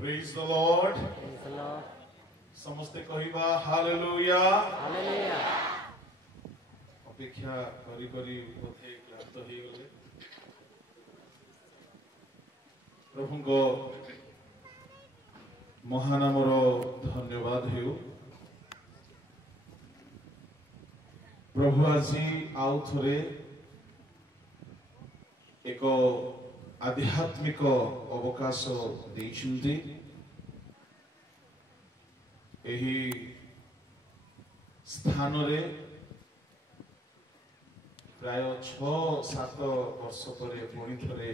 Praise the Lord. Praise the Lord. समस्ते कहिबा hallelujah. Hallelujah. अपेक्षा करी करी बोधे क्लांत हो गले। प्रभुको महानामर धन्यवाद हेउ। प्रभु आजी आउ थरे एक आध्यात्मिक अवकाश देइछन्ति। एही स्थान रे प्राय 6-7 वर्ष परे पुणी थरे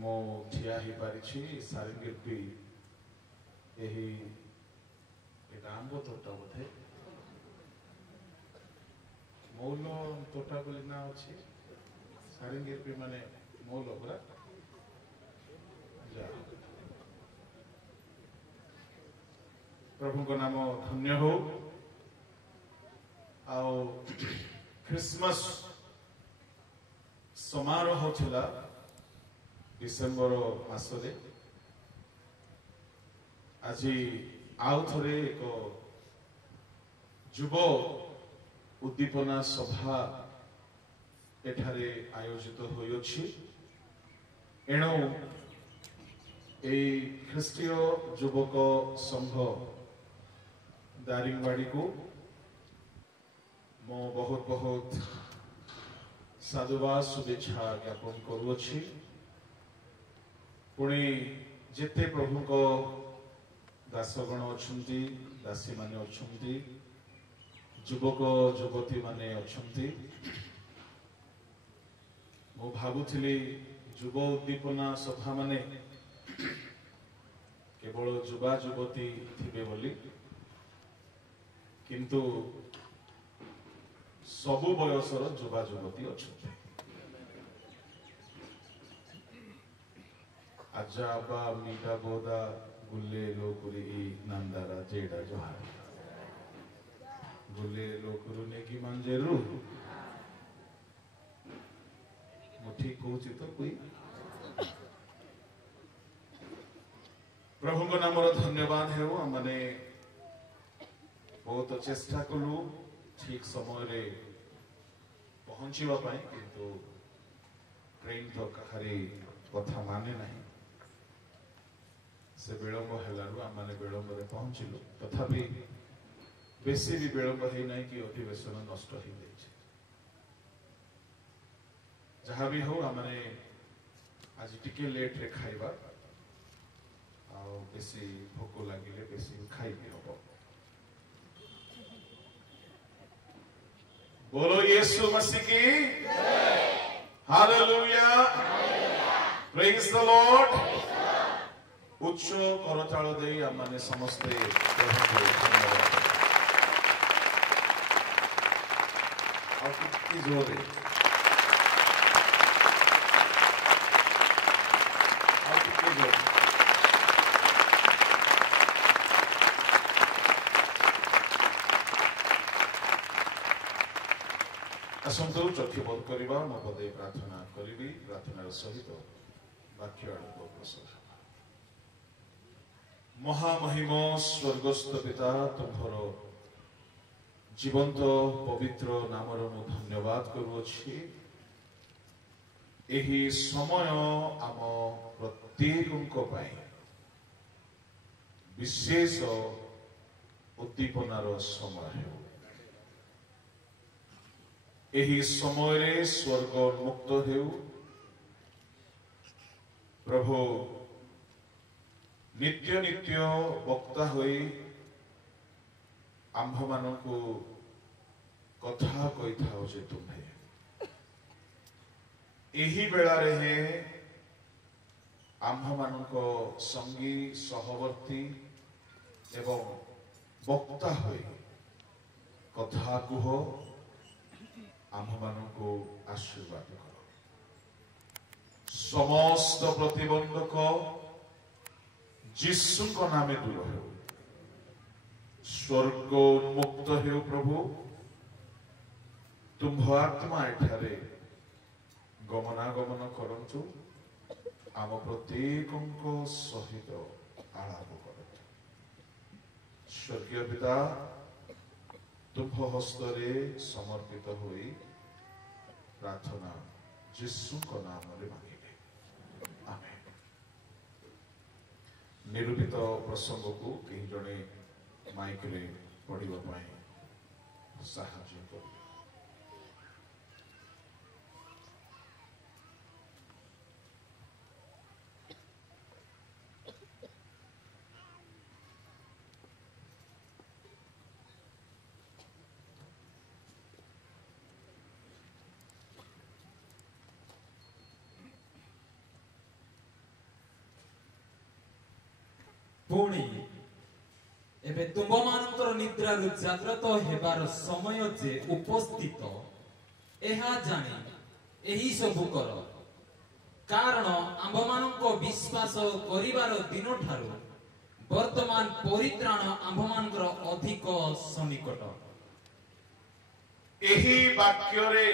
मो ठिया ही पारिछि सारंगीरपी एही एटा आंब तोटा बोधे मौल तोटा बोली ना अछि सारंगीरपी माने मौल पूरा जा प्रभु को नाम धन्य हो। आओ क्रिसमस समारोह छला डिसेंबर मासरे। आज आउ थरे एक युव उद्दीपना सभा एठारे आयोजित होइछि। एणु ए ख्रीष्टीय युवक संघ दारिंगबाड़ी को मो बहुत बहुत साधुवाद शुभेच्छा ज्ञापन करुछि। पुणी जेते प्रभु को दासगण अछंती दासी माने अछंती युवक युवती माने अछंती मो भाबुथिली युव उद्दीपना सभा माने केवल युवा युवती थिबे बोली, किंतु सबु बयसर युवा युवती अछंती। आजाबा मीठा बोदा गुल्ले लोकुरी नंदारा जेडा जोहार गुल्ले लोकुरु नेकी मंजेरु मो ठीक कहूछि तो कोई प्रभु को नामर धन्यवाद हेउ। माने बहुत चेष्टा कलु ठीक समय रे पहुंचीवा पाई, किंतु ट्रेन तो कहारी कथा माने नहीं से विलंब हेलारु आम माने विलंब रे पहुंचिलु। तथापि बेसी भी विलंब हे नहीं कि अधिवेशन नष्ट हो जाइछे। जहाँ भी हो आमने आज टिके लेट रे खाइबा आ बेसी भोक लागिले बेसी खाइ भी हबो। बोलो यीशु मसीह की जय। हालेलुया। Praise the Lord. उच्च करताल दे आमने समस्ते प्रभु धन्यवाद। और कितनी जोरे और कितनी जोरे असंतो चक्षु बंद करिबा म पदे प्रार्थना करिबी। प्रार्थनार सहित वाक्य आरंभ प्रसन्न। महामहिम स्वर्गस्थ पिता तुम्हार जीवंत पवित्र नामर मु धन्यवाद करुछि। एही समय आम प्रत्येकଙ୍କ ପାଇଁ विशेष उद्दीपनार समय हेउ। एही समय रे स्वर्ग मुक्त हेउ। प्रभु नित्य नित्य वक्ता होई आम्भ मानकु कथा कहि थाओ जे तुम्हे एही बेला रे हे आम्भ मानको संगी सहवर्ती एवं वक्ता होई कथा कुह आम्भ मानको आशीर्वाद करो। समस्त प्रतिबंधक जिसु को नामे दूर हो। स्वर्ग उन्मुक्त हो प्रभु। तुम आत्मा एठारे गमनागमन करंतु आम प्रत्येकଙ୍କ सहित आलाप करते। स्वर्गीय पिता तुम हस्तरे समर्पित होई प्रार्थना यीशु को नाम रे मांगिले आमेन। निरूपित प्रसंग को कहीं जड़े माइक रे पढ़िबा पाए साहाय्य कर। पुणी एबे तुम मानकर निद्रा जाग्रत हेबार समय जे उपस्थित एहा जानी एही सबु कर, कारण आंभ मानक विश्वास करिवार दिन ठारू वर्तमान परित्राण आंभ मानकर अधिक सन्निकट। एही वाक्य रे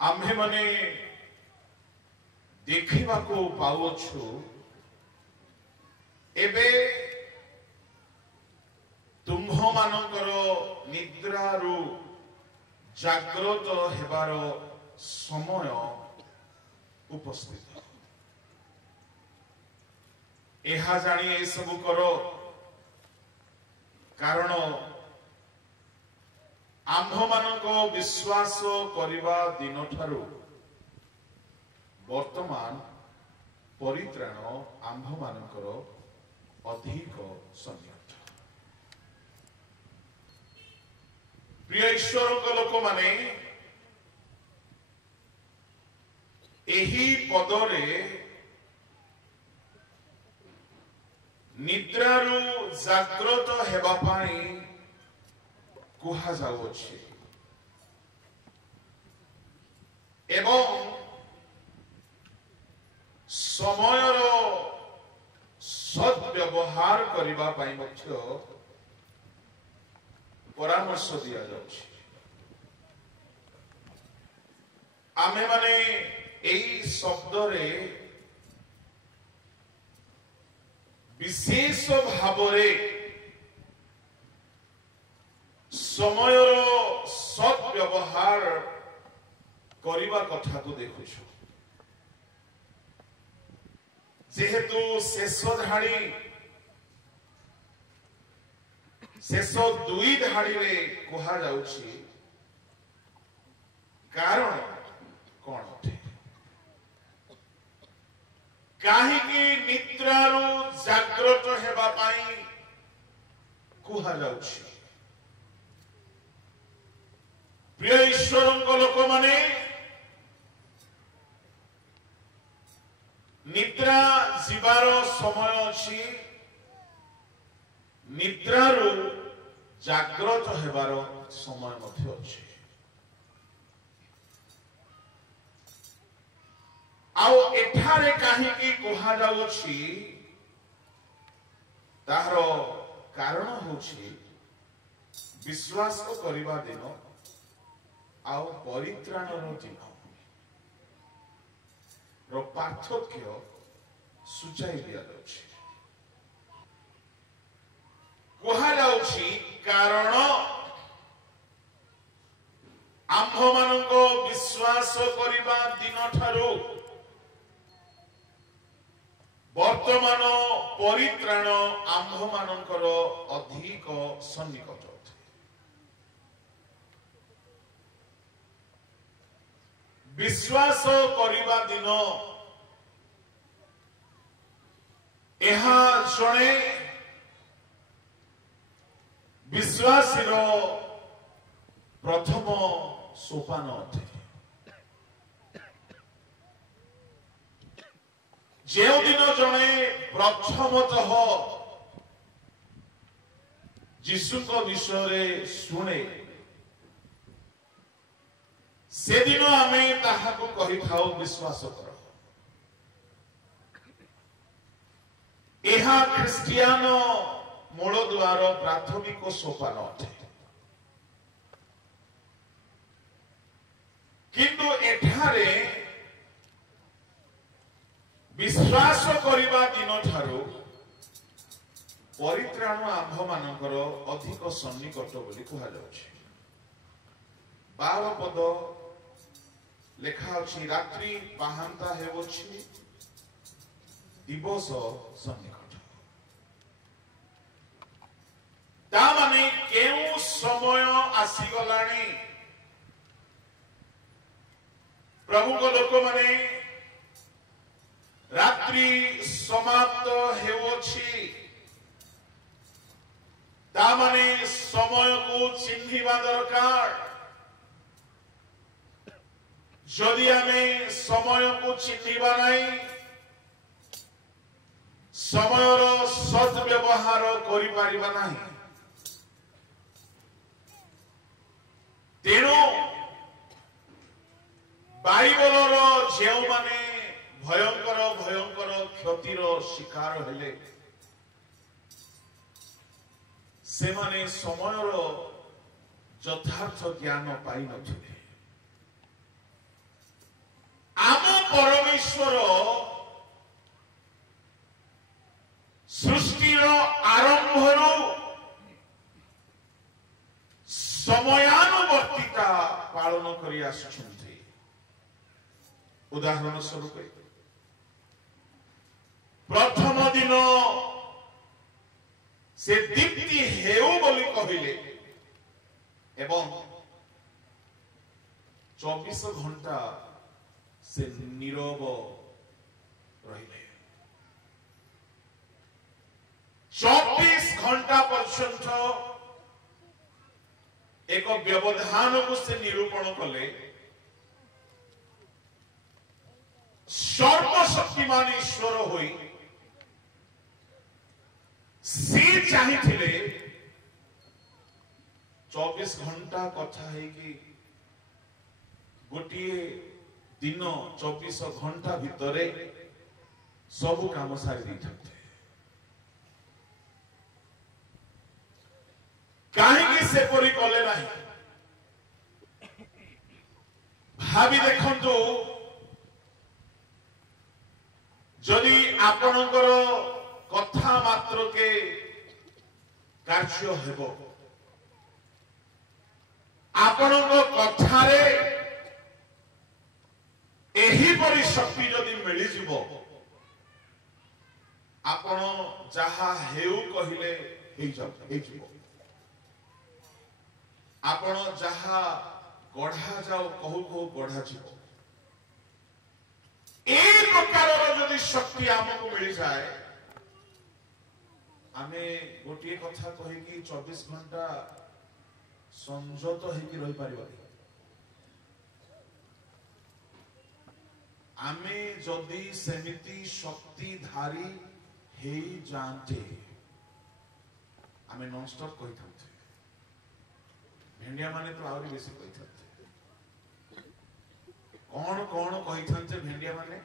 आम्हे मने देखिबा को पाउछु एबे तुम्ह मानकर निद्रारू जाग्रत हेबार समय उपस्थित। एहा जानी ए सब करो, कारण आम्भ मानक विश्वास करिबा दिन ठारू वर्तमान परित्राण आम्भ मानकर अधिक सन्निकट। प्रिय ईश्वर लोक माने एही पदरे निद्रारू जाग्रत हेबा पाई कुहा जाउछि एवं समयर सद्व्यवहार करिबा पाई मध्य परामर्श दिया जाउछि। आमे माने एई शब्द रे विशेष भावरे समयर सद्व्यवहार करिबा कथा को देखुछु। जेहेतु शेष धाड़ी शेष दुई धाड़ी रे कहा जाउछि, कारण कौन अटे? काहीकि निद्रारू जाग्रत हेबा पाई कहा जाउछि। प्रिय ईश्वरंक लोक माने निद्रा जीवार समय अछि, निद्रारू जाग्रत हेबार समय मध्य अछि। आउ एठारे काहीकि कहा जाउछि तार कारण होछि विश्वास करिबा दिन आउ परित्राणर दिन रो पार्थक्य सूचाई दिया जाउछि। कहा जाउछि कारण आम्भ मानक विश्वास करिबा दिन ठारू वर्तमान परित्राण आम्भ मानकर अधिक सन्निकट। विश्वास करिबा दिन एहा जणे विश्वासीर प्रथम सोपान अटे। जेउ दिन जणे प्रथमतः जीशुक विषय शुणे से दिन आमे ताहाको कहि थाओ विश्वास कर। एहा ख्रिस्टियान मूल द्वार प्राथमिक सोपान अटे। किंतु एठारे विश्वास करिबा परित्राण आंभ मानकर अधिक सन्निकट बोली कहा जाउछि। 12 पद लेखा अछि रात्रि पाहांता हेउछि दिवस सन्निकट। ता माने केउ समय आसीगलाणी प्रभु को लोक माने रात्रि समाप्त हेउछि ता माने समय को चिन्हिबा दरकार। जदि आमे समय को चिन्हिबा नहीं समयर सद्व्यवहार करि पारिबा नहीं। तेणु बाइबलर जो माने भयंकर भयंकर क्षतिर शिकार हेले से माने समयर यथार्थ ज्ञान पाई नथिले। आम परमेश्वर सृष्टिर आरंभरू समयानुवर्तिता पालन करि आसुछन्ति। उदाहरण स्वरूप प्रथम दिन से दीप्ति हेउ बोली कहिले एवं 24 घंटा से नीरव रहिले। 24 घंटा पर्यंत एक व्यवधान को से निरूपण कले। सर्वशक्तिमान ईश्वर होई सी चाहिथिले 24 घंटा कथा है कि गोटिए दिन 24 घंटा भितरे सब काम सारी दैथांते। कहीं से परी कले नहीं भावी देखंतु जदि आपणकर कथा मात्र के कार्य हेबो आपणक कथारे एही परि शक्ति जदि मिली जिवो आपण जहा हेउ कहिले हेइ जिवो आपण जहा गढ़ा जाओ कहू कहू गढ़ा जीव। एक प्रकार जदि शक्ति आमको मिल जाए आमे गोटे कथा कहि 24 घंटा संजत होगी रही पार। आमे जदि सेमिति शक्तिधारी हे जानते आमे नॉन स्टॉप कहि थांते। भेंडिया माने तो आवरी बेसी कहि थांते। कौन कौन कहि थांते भेंडिया माने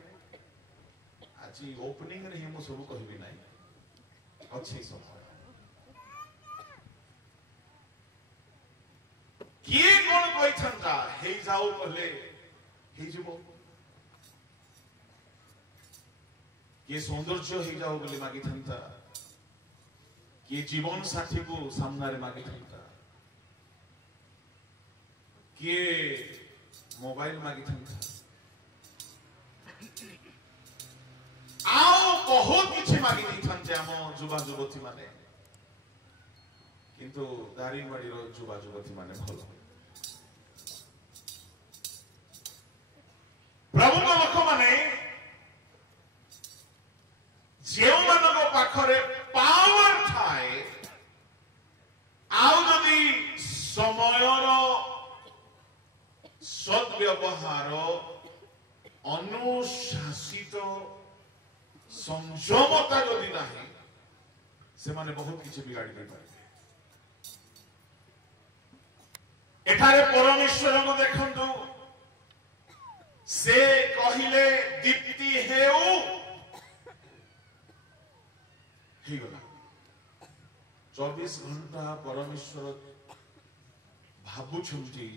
आज ओपनिंग रे हम सब कहबी नाही अच्छी समय किए कौन कहि थांता हे जाओ कहले हे जिवो किए सौंदर्य हे जाओ बोली मागी थांता किए जीवन साथी को सामना रे मागी थांता किए मोबाइल मागी थांता आओ बहुत किछि मागी थांते आम जुवा जुवती माने किंतु दारिंगबाड़ी रो जुवा जुवती माने भलो प्रभु लोक माने जेउ मानक पाखरे पावर थाए आउ जदि समयर सद्व्यवहार अनुशासित संयमता जदि नहीं से माने बहुत किछि बिगाड़ी दे पारे। एठारे परमेश्वर को देखंतु से कहिले दीप्ति हेउ ही गला 24 घंटा परमेश्वर भाबुछंती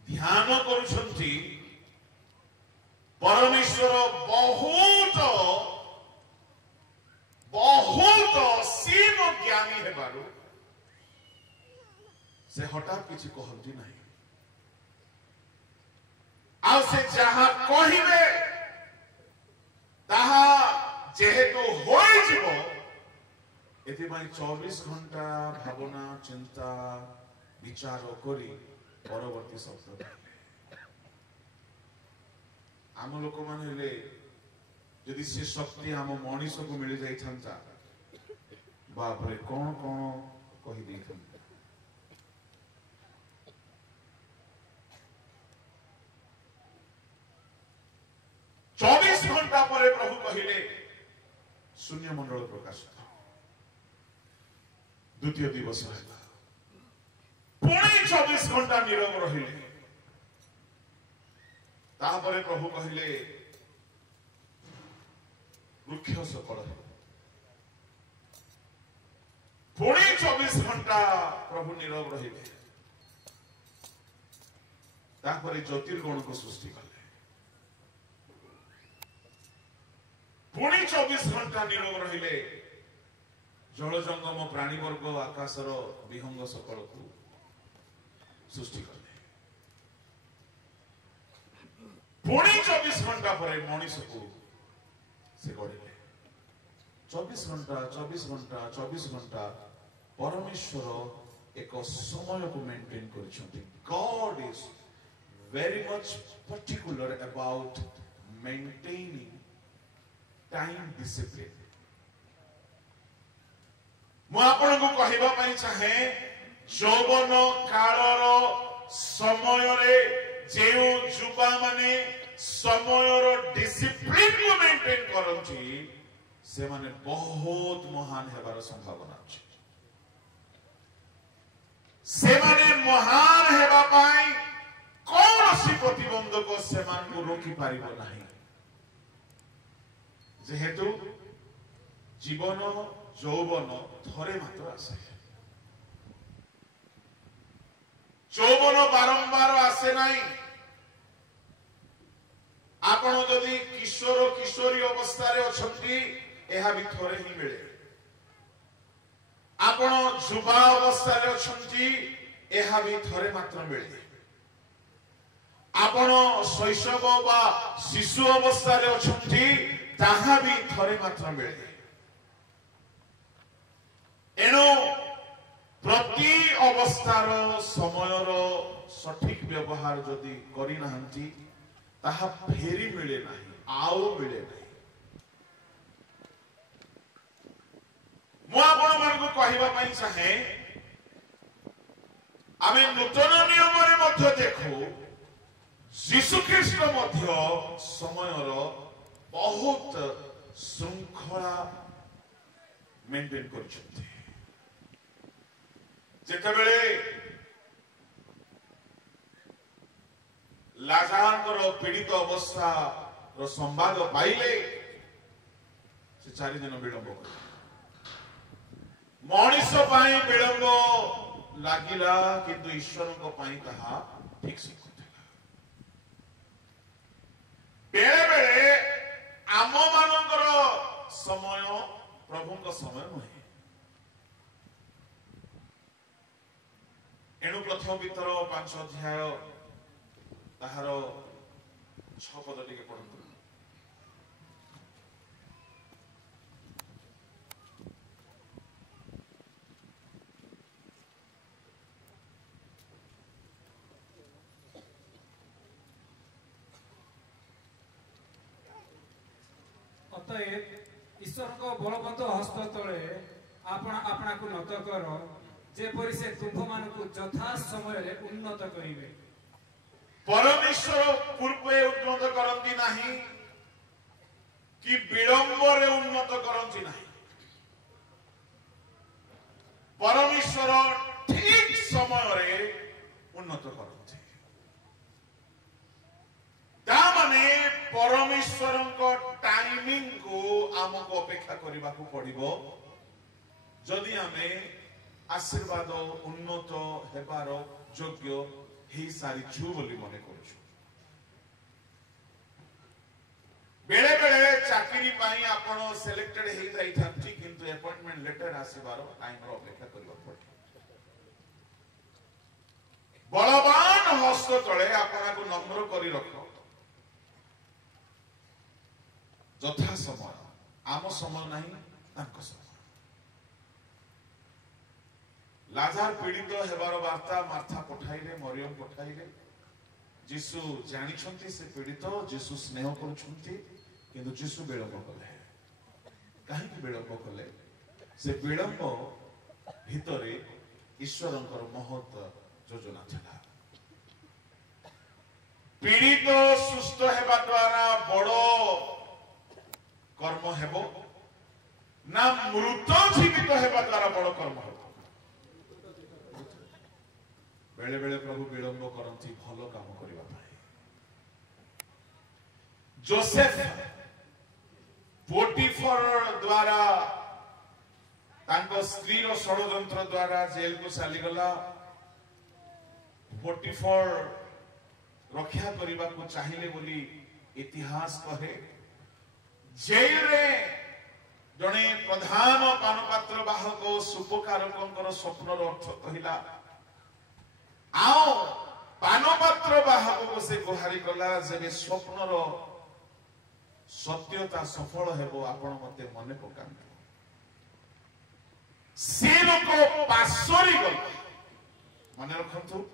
ध्यान करुछंती परमेश्वर बहुत से हठात किसी कहती नहीं आ से जहा कहिबे ताहा जेहेतु होई जीवो एथिपाई 24 घंटा भावना चिंता विचार करी परवर्ती शब्द आम लोक माने यदि से शक्ति आम मनीष को मिल जाता बाप रे कौन कौन कही दे 24 घंटा पर प्रभु कहले शून्य मंडल प्रकाशित द्वितीय दिवस पुणी 24 घंटा नीरव रहिले तापर प्रभु कहले वृक्ष सकल पुणी 24 घंटा प्रभु नीरव रहिले तापर ज्योतिर्गण को सृष्टि कले पुणी 24 घंटा नीरव रहिले जल जंगम प्राणी वर्ग आकाशर विहंग सकल को सृष्टि कले पुणी 24 घंटा पर मनीष को से गढ़े 24 घंटा 24 घंटा 24 घंटा परमेश्वर एक समय को मेंटेन कर God is very much particular about maintaining time discipline मु आपन को कहिबा पई चाहे यौवन कालर समय रे जेउ जुबा माने समय रो डिसिप्लिन को मेंटेन करंती से माने बहुत महान हेबार संभावना अछि से माने महान हेबा पई कौन सी प्रतिबंधक से मान को रोकी पारिबो नाही जेहेतु जीवन यौवन थरे मात्र आसे यौवन बारंबार आसे नहीं आपण जदि किशोर किशोरी अवस्था रे अछंती एहा भी थरे ही मिले आपण युवा अवस्था रे अछंती एहा भी थरे मात्र मिले आपण शैशव बा शिशु अवस्था रे अछंती ताहा भी थरे मात्र मिले एणु प्रति अवस्थार समयर सठिक व्यवहार जदि करि नाहंती ताहा फेरी मिले नहीं आउ मिले नहीं मु आपण मान को कहिबा पई चाहे आमे नूतन नियम रे मध्य देखो यीशु ख्रीष्ट मध्य समयर बहुत श्रृंखला मेंटेन करछथि जेतेबेले लाजारकर पीड़ित अवस्था रो संवाद पाइले से 4 दिन विलंब मनीष पाई विलंब लागिला किंतु ईश्वर को पाई कहा ठीक से बेले बेले आम मानकर समय प्रभु का समय नुहे एणु प्रथम भीतर 5 अध्याय ताहार 6 पद टिके पढ़ंतु अतएव ईश्वर को बलवंत हस्त तले आपना आपना को नत कर जेपरि से तुम मान को यथा समय रे उन्नत करिवे परमेश्वर पूर्वे उन्नत करंती नहीं कि विलंब रे उन्नत करंती नहीं परमेश्वर ठीक समय रे उन्नत करंती ता माने परमेश्वर को टाइमिंग को आमको अपेक्षा करबा को पड़िबो जदि हमें आशीर्वाद उन्नत हेबार योग्य हे सारी छु बोली मने करछु बेले बेले चाकरी पाई आपण सिलेक्टेड हे जाई थांती किंतु अपॉइंटमेंट लेटर आसीबार टाइम रो अपेक्षा करबा पड़े बलवान हस्त तले आपना को नम्र करी रख यथा समय आम समय नहीं तांको समय लाजार पीड़ित हेबार वार्ता मार्था पठाइले मरियम पठाइले जीशु जानी से पीड़ित जीशु स्नेह करुछंती किंतु जीशु विलंब कले कहीं विलंब कले से विलंब भितरे ईश्वरंकर महत् योजना था पीड़ित सुस्थ हेबा द्वारा बड़ कर्म हेबो ना मृत जीवित हेबा द्वारा बड़ कर्म हेबो बेले बेले प्रभु विलंब करती भल काम करबा पाए जोसेफ पोटिफर द्वारा तांको स्त्री रो षडयंत्र द्वारा जेल को चली गला पोटिफर रक्षा करबा को चाहिए बोली इतिहास कहे जेल रे जने प्रधान पानपात्र बाहक सुपकारकर स्वप्न अर्थ कहला आओ पानपात्र बाहक को से गुहारी कला जे स्वप्नर सत्यता सफल हेबो आपण मते मने पकांत से लोक पासरी गल मने रखंतु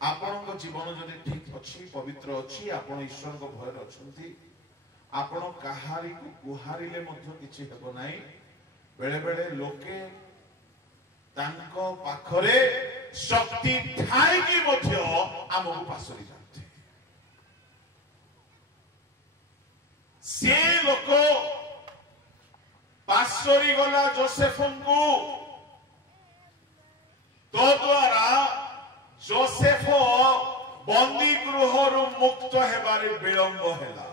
आपण को जीवन जदि ठीक अछि पवित्र अछि आपण ईश्वर को भय रछंती आपण कहारी को गुहारिले मध्य किछि हेबो नाही बेले बेले लोके तांको पाखरे शक्ति थाई की मध्य आमको पासरी जाते से लोक पासरी गला जोसेफन को तो द्वारा जोसेफ बंदी गृह मुक्त हेबारे विलंब हेला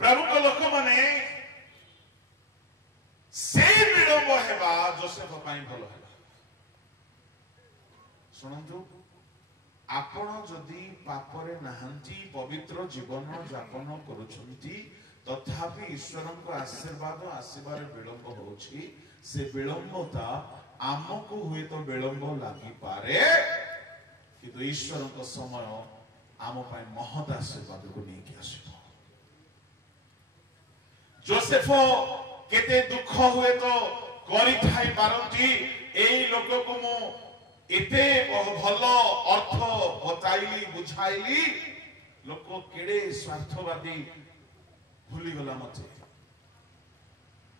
प्रभु को लोक माने से विलंब हेबा जोसेफ पाई भलो हेला सुनंतु आपण जदि पापरे नाहंती पवित्र जीवन यापन करूछंती तथापि ईश्वरक आशीर्वाद आसीबार विलंब होछि से विलंबता आमको हुए तो विलंब लागि पारे किंतु ईश्वरक समय आम पाई महत आशीर्वाद को नहीं कि आसीबो जोसेफ केते दुख हुए तो करी थाई पारंती एई लोक को मु एते भल अर्थ बताइली बुझाइली लोक केड़े स्वार्थवादी भूली गला मते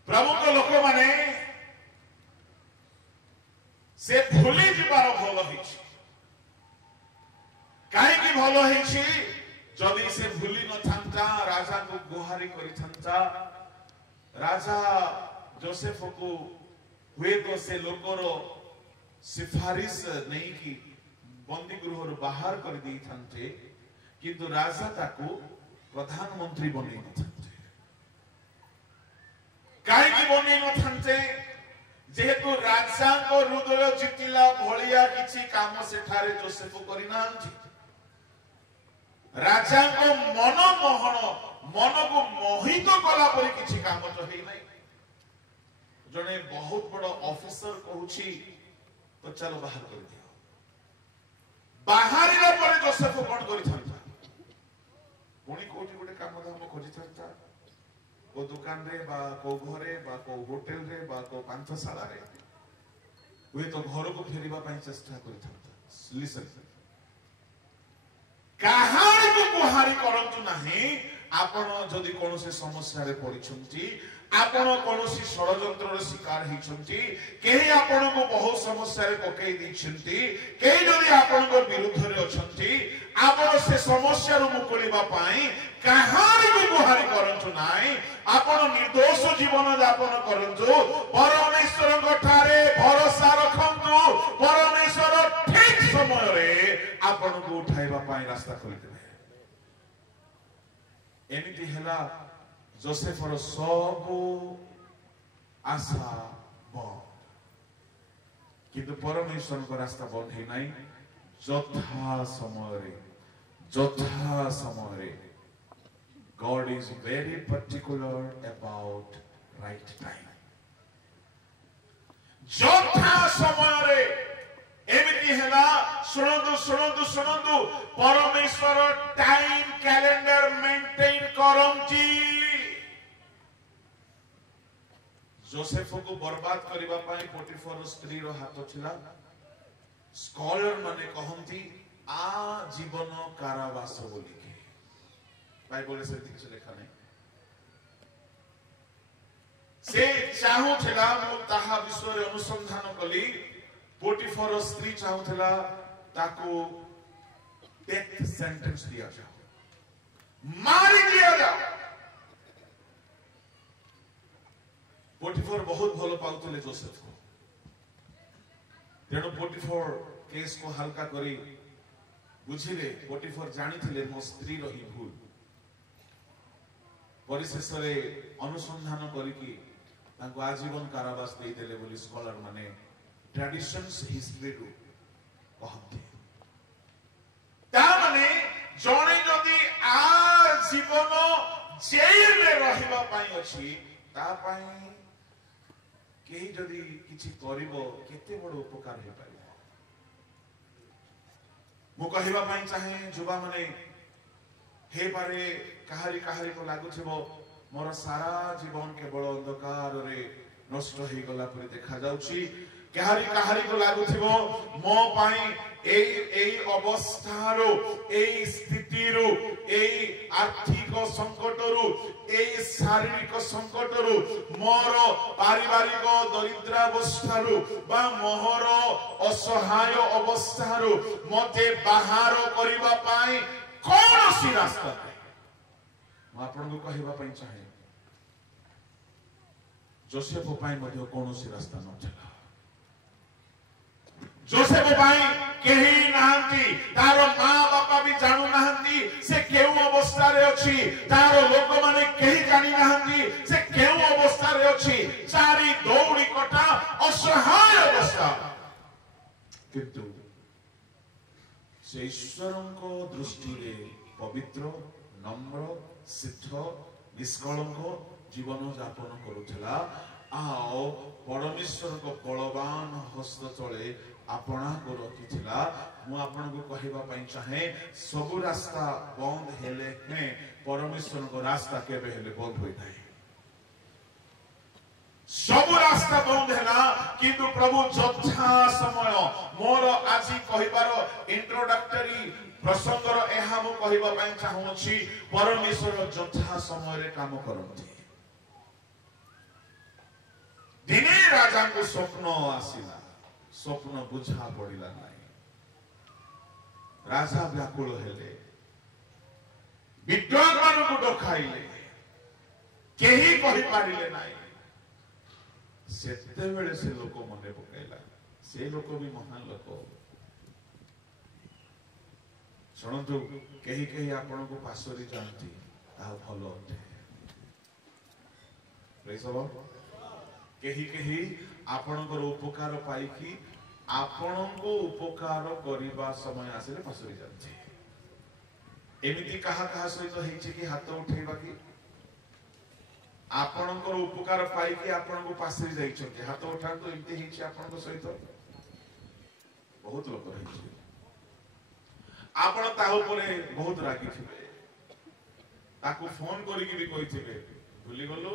प्रभु को लोक माने से भूली जीवार भल हिछि काहे की भल हिछि जदि से भूली न थांता राजा को गुहारी करि थांता राजा जोसेफ को हुए तो से लोकर सिफारिश नहीं की बंदी गृह बाहर कर दी थांते किंतु राजा ताको प्रधानमंत्री बने न थांते काहे की बने न थांते जेहेतु राजा को हृदय जितिला भलिया किछि काम सेठारे जोसेफ करि नांती राजा को मन मोहन मन को मोहित कला परि किछि काम तो हेई नै जने बहुत बड़ ऑफिसर कहूछि तो चलो बाहर कर दियो बाहर रे पर जोसेफ कोन करि थांता पुणी कोठी गोटे काम धाम खोजि थांता को दुकान रे बा को घरे बा को होटल रे बा को पांथशाला रे हुए तो घर को फेरिबा पई चेष्टा करि थांता लिसन कहानी को गुहारी करंतु नहीं आपण जदि कोनोसी समस्या रे पड़िछंती आपण कोनोसी षडयंत्र रे शिकार हिछंती केही आपण को बहुत समस्या रे पकई दिछंती केही जदि आपण को विरुद्ध रे अछंती आपण से समस्या रो मुकुलिबा पाई कहानी को गुहारी करंतु नाही आपण निर्दोष जीवन यापन करंतु परमेश्वर गठारे भरोसा रखंतु परमेश्वर ठीक समय रे आपण को उठाइबा पाई रास्ता खोली देबे एमिति हेला जोसेफर सब आशा बंद किंतु परमेश्वर को रास्ता बंद है नहीं यथा समय God is very particular about right time ଯଥା ସମୟରେ ଏମିତି ହେଲା। ଶୁଣନ୍ତୁ ଶୁଣନ୍ତୁ ଶୁଣନ୍ତୁ, ପରମେଶ୍ୱର ଟାଇମ କ୍ୟାଲେଣ୍ଡର ମେଣ୍ଟେନ କରନ୍ତି। ଯୋସେଫକୁ ବର୍ବାଦ କରିବା ପାଇଁ ପୋଟିଫର ସ୍ତ୍ରୀର ହାତ ଥିଲା। ସ୍କଲର ମାନେ କହନ୍ତି ଆଜୀବନ କାରାବାସ ବୋଲିକି। ବାଇବଲରେ ସେମିତି କିଛି ଲେଖା ନାହିଁ। ସେ ଚାହୁଁଥିଲା, ମୁଁ ତାହା ବିଷୟରେ ଅନୁସନ୍ଧାନ କଲି, ପୋଟିଫର ସ୍ତ୍ରୀ ଚାହୁଁଥିଲା ତାକୁ ଡେଥ୍ ସେଣ୍ଟେନ୍ସ ଦିଆଯାଉ, ମାରି ଦିଆଯାଉ। ପୋଟିଫର ବହୁତ ଭଲ ପାଉଥିଲେ ଯୋସେଫକୁ। ତେଣୁ ପୋଟିଫର କେସକୁ ହାଲକା କରି ବୁଝିଲେ। ପୋଟିଫର ଜାଣିଥିଲେ ମୋ ସ୍ତ୍ରୀର ହିଁ ଭୁଲ। ପରିଶେଷରେ ଅନୁସନ୍ଧାନ କରିକି ତାଙ୍କୁ ଆଜୀବନ କାରାବାସ ଦେଇଦେଲେ ବୋଲି ସ୍କଲର ମାନେ ଟ୍ରାଡିସନ୍ସ ହିଷ୍ଟ୍ରିରୁ କହନ୍ତି। ତାମାନେ ଜଣେ ଯଦି ଆଜୀବନ ଜେଲରେ ରହିବା ପାଇଁ ଅଛି, ତା ପାଇଁ କେହି ଯଦି କିଛି କରିବ କେତେ ବଡ ଉପକାର ହେଇପାରିବ। ମୁଁ କହିବା ପାଇଁ ଚାହେଁ, ଯୁବା ମାନେ, ହେଇପାରେ କାହାରିକୁ ଲାଗୁଥିବ ମୋର ସାରା ଜୀବନ କେବଳ ଅନ୍ଧକାରରେ ନଷ୍ଟ ହେଇଗଲା ପରି ଦେଖାଯାଉଛି। କାହାରିକୁ ଲାଗୁଥିବ ମୋ ପାଇଁ ଏଇ ଅବସ୍ଥାରୁ, ଏଇ ସ୍ଥିତିରୁ, ଏଇ ଆର୍ଥିକ ସଂକଟରୁ, ଏଇ ଶାରୀରିକ ସଂକଟରୁ, ମୋର ପାରିବାରିକ ଦରିଦ୍ରାବସ୍ଥାରୁ ବା ମୋର ଅସହାୟ ଅବସ୍ଥାରୁ ମତେ ବାହାର କରିବା ପାଇଁ କୌଣସି ରାସ୍ତା ନାହିଁ। ମୁଁ ଆପଣଙ୍କୁ କହିବା ପାଇଁ ଚାହେଁ, ଯୋସେଫ ପାଇଁ ମଧ୍ୟ କୌଣସି ରାସ୍ତା ନଥିଲା। ଯୋସେଫ ପାଇଁ କେହି ନାହାନ୍ତି। ତାର ମା ବାପା ବି ଜାଣୁନାହାନ୍ତି ସେ କେଉଁ ଅବସ୍ଥାରେ ଅଛି। ତାର ଲୋକମାନେ କେହି ଜାଣି ନାହାନ୍ତି ସେ କେଉଁ ଅବସ୍ଥାରେ ଅଛି। ଚାରି ଦୌଡ଼ି କଟା ଅସହାୟ ଅବସ୍ଥା। କିନ୍ତୁ ସେ ଈଶ୍ୱରଙ୍କ ଦୃଷ୍ଟିରେ ପବିତ୍ର, ନମ୍ର, ସିଦ୍ଧ, ନିଷ୍କଳଙ୍କ ଜୀବନ ଯାପନ କରୁଥିଲା। ଆଉ ପରମେଶ୍ୱରଙ୍କ ବଳବାନ ହସ୍ତ ତଳେ ଆପଣଙ୍କୁ ରଖିଥିଲା। ମୁଁ ଆପଣଙ୍କୁ କହିବା ପାଇଁ ଚାହେଁ, ସବୁ ରାସ୍ତା ବନ୍ଦ ହେଲେ ହେଁ ପରମେଶ୍ୱରଙ୍କ ରାସ୍ତା କେବେ ହେଲେ ବନ୍ଦ ହୋଇଥାଏ। ସବୁ ରାସ୍ତା ବନ୍ଦ ହେଲା, କିନ୍ତୁ ପ୍ରଭୁ ଯଥା ସମୟ, ମୋର ଆଜି କହିବାର ଇଣ୍ଟ୍ରୋଡକ୍ଟରୀ ପ୍ରସଙ୍ଗର ଏହା ମୁଁ କହିବା ପାଇଁ ଚାହୁଁଅଛି, ପରମେଶ୍ୱର ଯଥା ସମୟରେ କାମ କରନ୍ତି। ଦିନେ ରାଜାଙ୍କୁ ସ୍ୱପ୍ନ ଆସିଲା, ସ୍ୱପ୍ନ ବୁଝା ପଡିଲା ନାହିଁ। ରାଜା ବ୍ୟାକୁଳ ହେଲେ, ବିଦ୍ୱାନ ମାନଙ୍କୁ ଡକାଇଲେ, କେହି କହିପାରିଲେ ନାହିଁ। ସେତେବେଳେ ସେ ଲୋକ ମନେ ପକାଇଲା, ସେ ଲୋକ ବି ମହାନ ଲୋକ। ଶୁଣନ୍ତୁ, କେହି ଆପଣଙ୍କୁ ପାଶୋରି ଯାଆନ୍ତି, ତାହା ଭଲ ଅଟେ। କେହି ଆପଣଙ୍କର ଉପକାର ପାଇକି ଆପଣଙ୍କୁ ଉପକାର କରିବା ସମୟ ଆସିଲେ ପାଶୋରି ଯାଆନ୍ତି। ଏମିତି କାହା ସହିତ ହେଇଛି କି ହାତ ଉଠେଇବା କି ଆପଣଙ୍କର ଉପକାର ପାଇକି ଆପଣଙ୍କୁ ପାଶୋରି ଯାଇଛନ୍ତି? ହାତ ଉଠାନ୍ତୁ। ଏମିତି ହେଇଛି ଆପଣଙ୍କ ସହିତ? ବହୁତ ଲୋକ ହେଇଛି। ଆପଣ ତା ଉପରେ ବହୁତ ରାଗିଥିବେ, ତାକୁ ଫୋନ କରିକି ବି କହିଥିବେ ଭୁଲିଗଲୁ,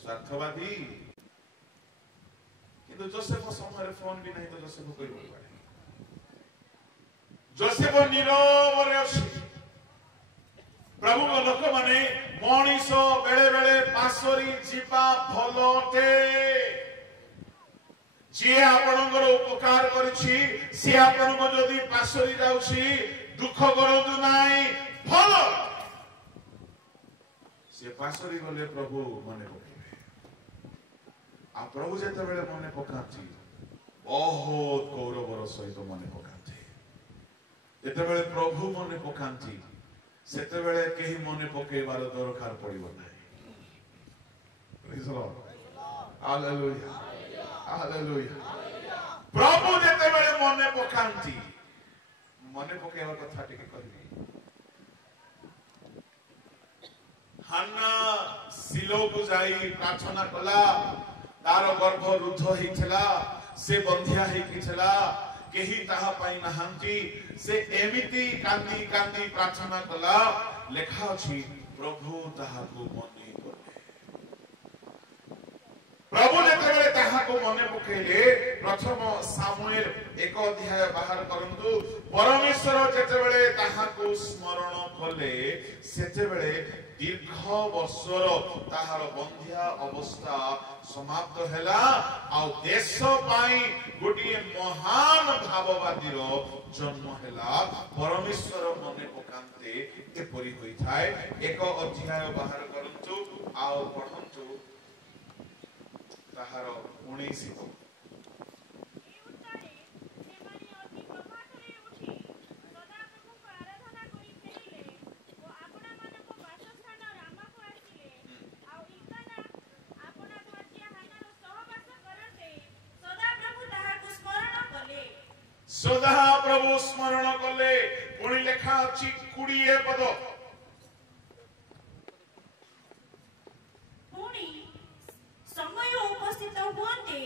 ସ୍ୱାର୍ଥବାଦୀ। କିନ୍ତୁ ଯୋସେଫ ସମୟରେ ଫୋନ ବି ନାହିଁ, ତ ଯୋସେଫ କହିବ କୁଆଡେ? ଯୋସେଫ ନୀରବରେ ଅଛି। ପ୍ରଭୁଙ୍କ ଲୋକମାନେ, ମଣିଷ ବେଳେ ବେଳେ ପାଶୋରି ଯିବା ଭଲ ଅଟେ। ଯିଏ ଆପଣଙ୍କର ଉପକାର କରିଛି, ସିଏ ଆପଣଙ୍କୁ ଯଦି ପାଶୋରି ଯାଉଛି, ଦୁଃଖ କରନ୍ତୁ ନାହିଁ, ଭଲ। ସେ ପାଶୋରି ଗଲେ ପ୍ରଭୁ ମନେ ପକେଇବେ। ଆଉ ପ୍ରଭୁ ଯେତେବେଳେ ମନେ ପକାନ୍ତି, ବହୁତ ଗୌରବର ସହିତ ମନେ ପକାନ୍ତି। ଯେତେବେଳେ ପ୍ରଭୁ ମନେ ପକାନ୍ତି, ସେତେବେଳେ କେହି ମନେ ପକେଇବାର ଦରକାର ପଡିବ ନାହିଁ। Hallelujah, hallelujah. ପ୍ରଭୁ ଯେତେବେଳେ ମନେ ପକାନ୍ତି, ମନେ ପକେଇବା କଥା ଟିକେ କହିବି। ହାନ୍ନା ସିଲୋକୁ ଯାଇ ପ୍ରାର୍ଥନା କଲା, तार गर्भ रुद्ध होइथिला से बंधिया होइथिला केही ताहा पाई नहांती से एमिति कांदी कांदी प्रार्थना कला लेखा अछि प्रभु ताहाको मने कले प्रभु जेतेबेले ताहाको मने पकेले प्रथम सामुएल 1 अध्याय बाहर करंतु परमेश्वर जेतेबेले ताहाको स्मरण कले सेतेबेले दीर्घ वर्षर ताहार बंधिया अवस्था समाप्त हैला आ देश पाई गोटी महान भाववादी जन्म हैला परमेश्वर मने पकांते एपरि होई थाए 1 अध्याय बाहर करंतु आ पढंतु ताहार 19 सदा प्रभु स्मरण कले पुणी लेखा अछि 20 पद पुणी समय उपस्थित हुअन्ते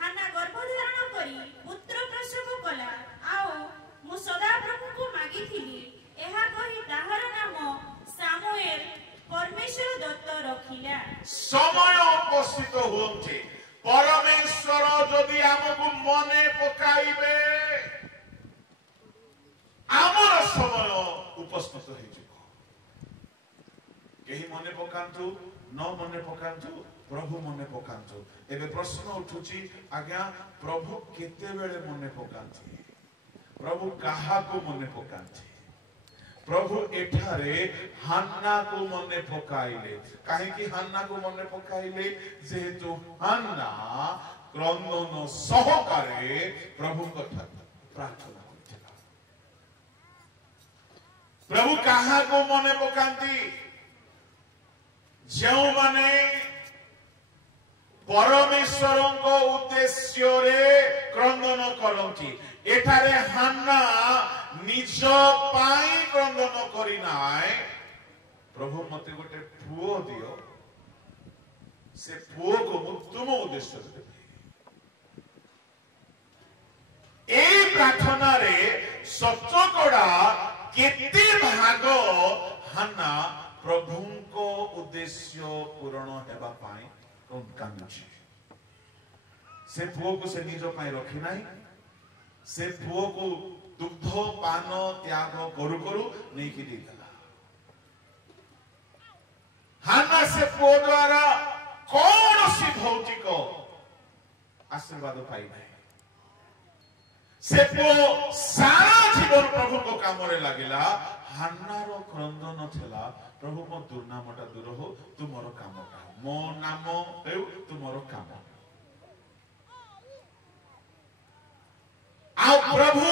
हाना गर्भधारण करी पुत्र प्रसव कला आओ मु सदा प्रभु को मागिथिली एहा कहि ताहार नाम सामुएल परमेश्वर दत्त रखिला समय उपस्थित हुअन्ते परमेश्वर जदि हमकु मने पकाइबे आमर समय उपस्थित हो केही मने पकांतु न मने पकांतु प्रभु मने पकांतु एबे प्रश्न उठुची आज्ञा प्रभु केते बेले मने पकांती प्रभु काहा को मने पकांती प्रभु एठारे हान्ना को मने पकाइले काहे कि हान्ना को मने पकाइले जेहेतु हान्ना क्रंदन सहकारे प्रभु कथा प्रार्थना प्रभु कहा को मने पकांती जो माने परमेश्वर को उद्देश्य रे क्रंदन करंती एठारे हान्ना निज पाई क्रंदन करी नाय प्रभु मते गोटे पुओ दियो से पुओ को तुम उद्देश्य देबे ए प्रार्थना रे सचकड़ा केते भाग हान्ना प्रभु को उद्देश्य पूर्ण हेबा पाई कांदुछि से पुओ को से निज पाई रखि नाही से पुओ को दुग्ध पान त्याग करू करू नहीं कि देला हान्ना से पुओ द्वारा कौन सी भौतिक आशीर्वाद पाई नाही से पुओ सारा जीवन प्रभु को काम रे लागिला हान्नार क्रंदन थला प्रभु मो दुर्नामटा दूर हो तुमरो कामटा मो नाम हेउ तुमरो काम आ प्रभु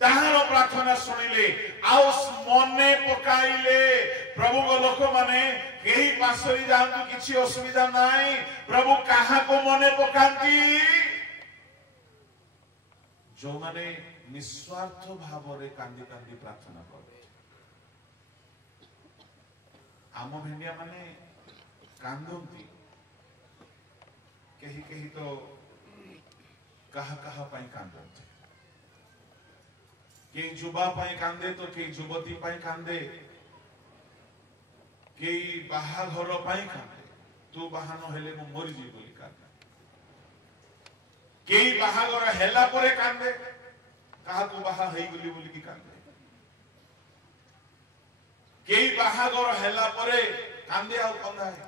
ताहार प्रार्थना सुनिले आउ मने पकाइले प्रभु को लोक माने केही पासरी जांतु किछि असुविधा नाही प्रभु काहा को मने पकांती जो माने निस्वार्थ भाव रे कांदी कांदी प्रार्थना करे आम भेंडिया माने कांदंती केही केही तो कहा कहा पाई कांदंती के जुबा पाई कांदे तो के जुवती पाई कांदे के बाहा घर पाई कांदे तू बाहानो हेले मो मरि जी बोली कांदे के बाहा घर हेला परे कांदे कहा को बाहा हेई गली बोली की कांदे के बाहा घर हेला परे कांदे आ कंदा है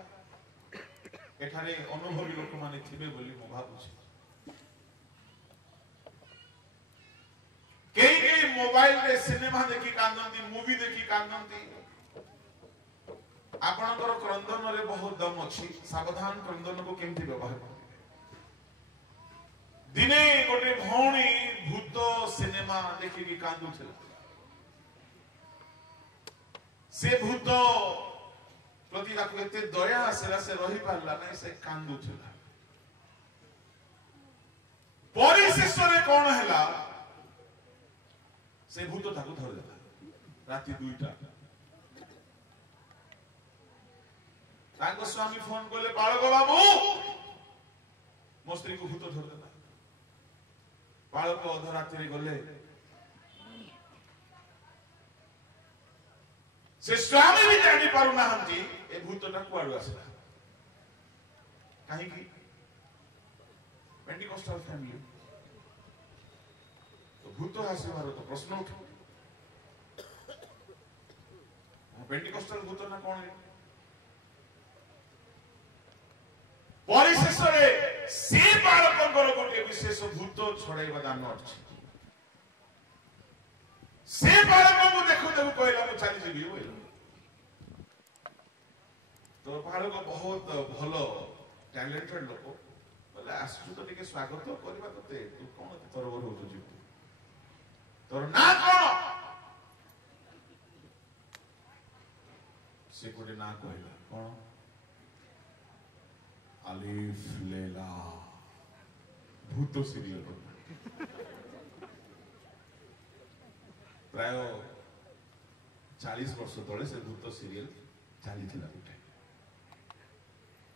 एठारे अनुभवी लोक माने थिबे बोली मो भाबुछि कई मोबाइल रे सिनेमा देखी कांदंती मूवी देखी कांदंती आपनकर क्रंदन रे बहुत दम अछि सावधान क्रंदन को केमती व्यवहार करबे दिने गोटे भौणी भूत सिनेमा देखी की कांदु छल से भूत प्रति ताको एते दया आसेला से रही पारला नै से कांदु छल परिशेष रे कोन हैला से भूत ताको धर देला राती 2टा ତାଙ୍କ ସ୍ୱାମୀ ଫୋନ କଲେ ବାଳକ ବାବୁ ମୋ ସ୍ତ୍ରୀକୁ ଭୂତ ଧରିଦେଲା। ବାଳକ ଅଧରାତ୍ରି ଗଲେ ସେ ସ୍ୱାମୀ ବି ଜାଣି ପାରୁନାହାନ୍ତି ଏ ଭୂତଟା କୁଆଡୁ ଆସିଲା। କାହିଁକି? ପେଣ୍ଟିକୋଷ୍ଟାଲ ଫ୍ୟାମିଲି ତ ଭୂତ ଆସିବାର ତ ପ୍ରଶ୍ନ ଉଠେ। ପେଣ୍ଟିକୋଷ୍ଟାଲ ଭୂତ ନା କଣ? ପରିଶେଷରେ ସେ ବାଳକଙ୍କର ଗୋଟିଏ ବିଶେଷ ଭୂତ ଛଡେଇବା ଦାନ ଅଛି। ସେ ବାଳକଙ୍କୁ ଦେଖୁ ଦେଖୁ କହିଲା ମୁଁ ଚାଲିଯିବି କହିଲା। ତ ବାଳକ ବହୁତ ଭଲ ଟ୍ୟାଲେଣ୍ଟେଡ ଲୋକ ବୋଲେ ଆସୁଛୁ ତ ଟିକେ ସ୍ୱାଗତ କରିବା ତତେ। ତୁ କଣ ତରବର ହଉଛୁ ଯିବୁ? ତୋର ନାଁ କଣ? ସେ ଗୋଟେ ନାଁ କହିଲା। କଣ? ଆଲିଫ ଲେଲା। ଭୂତ ସିରିଏଲ ପ୍ରାୟ 40 ବର୍ଷ ତଳେ ସେ ଭୂତ ସିରିଏଲ ଚାଲିଥିଲା ଗୋଟେ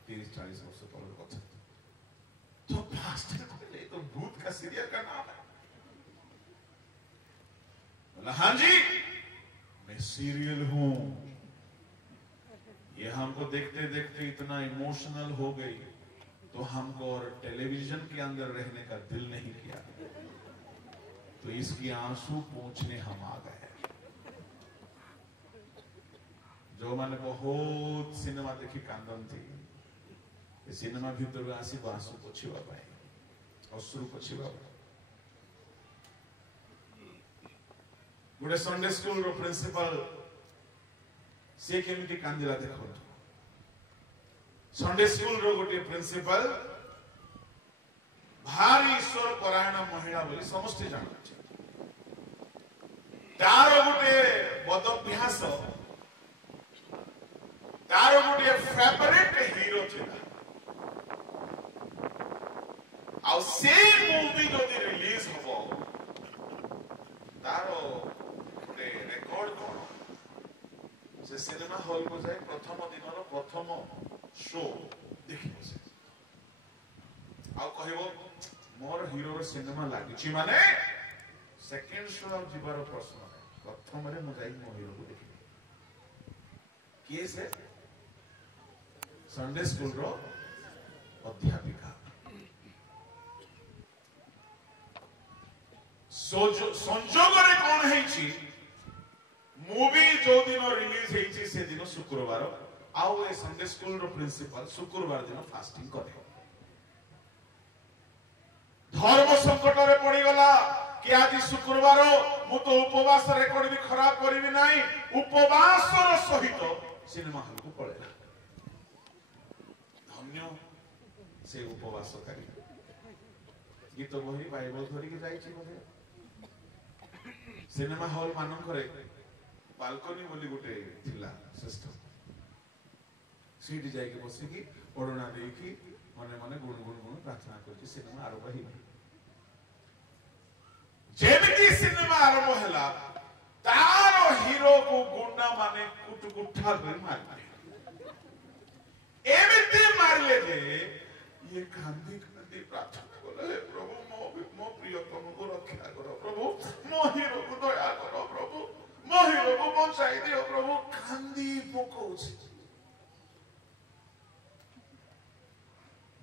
30-40 वर्ष तौर কথা। तो पास्टर कहले तो भूत का सीरियल का नाम है। बोला हाँ जी मैं सीरियल हूं। ये हमको देखते देखते इतना इमोशनल हो गई तो हमको और टेलीविजन के अंदर रहने का दिल नहीं किया, तो इसकी आंसू पोंछने हम आ गए। जो मैंने बहुत सिनेमा देखी कांदंती सिनेमा भीतर आसी आंसू पोछिबा पाए अश्रु पोछिबा। गोटे संडे स्कूल रो प्रिंसिपल से केमिति कांदिला देखो। संडे स्कूल रो गोटे प्रिंसिपल भारी ईश्वर परायण महिला बोली समस्त जानते। तार गोटे बदभ्यास तार गोटे फेवरेट हीरो थिला। आउ से मूवी जदि रिलीज हबो तारो गोटे रेकॉर्ड कोन से सिनेमा हॉल को जाए प्रथम दिनर प्रथम शो देखिबो से आउ कहबो मोर हीरो रो सिनेमा लागिची माने सेकंड शो आ जिबार प्रश्न है। प्रथम रे मु जाई मो हीरो को देखि के से संडे स्कूल रो अध्यापिका। संजोगरे कौन है मूवी जो दिन रिलीज है से दिन शुक्रवार आउ ए संडे स्कूल रो प्रिंसिपल शुक्रवार दिन फास्टिंग करे। धर्म संकट रे पड़ी गला कि आज शुक्रवार मु तो उपवास रेकॉर्ड भी खराब करिवि नाही। उपवास सहित सिनेमा हॉल को पळेला। धन्य से उपवासकारी गीत बही बाइबल धरि के जाई छी बोले सिनेमा हॉल मानकरे बालकनी बोली गोटे थिला सिस्टम सीटी जाई के बसी की ओडना देई की मने मने गुण गुण गुण प्रार्थना करछि सिनेमा आरंभ ही। जेमिति सिनेमा आरंभ हला तारो हीरो को गुंडा माने कुट कुठा कर मारले। एमिति मारले जे ये कांदी कांदी प्रार्थना कले प्रभु मो प्रियतम को रक्षा करो प्रभु, मो हीरो को दया करो प्रभु, मो हीरो को बचाई दियो प्रभु। कांदी पकोछि।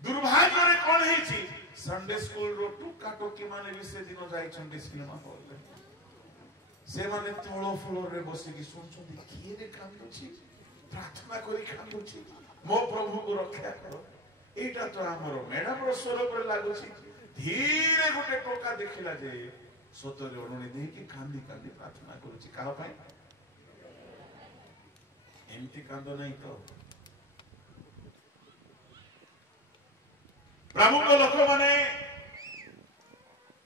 दुर्भाग्य रे कोन हेछि संडे स्कूल रो टुका टोकी माने भी से दिन जाई छंडी सिनेमा हॉल रे से माने तळो फ्लोर रे बसी की सुनछंदी किए रे कांदुछि प्रार्थना करी कांदुछि मो प्रभु को रक्षा करो। एटा तो हमरो मैडम रो स्वर पर लागुछि। धीरे गोटे टोका देखिला जे सतरे ओणनी देही की कांदी कांदी प्रार्थना करूछि काहा पाई एमती कांदो नहीं तो। प्रभु को लोक माने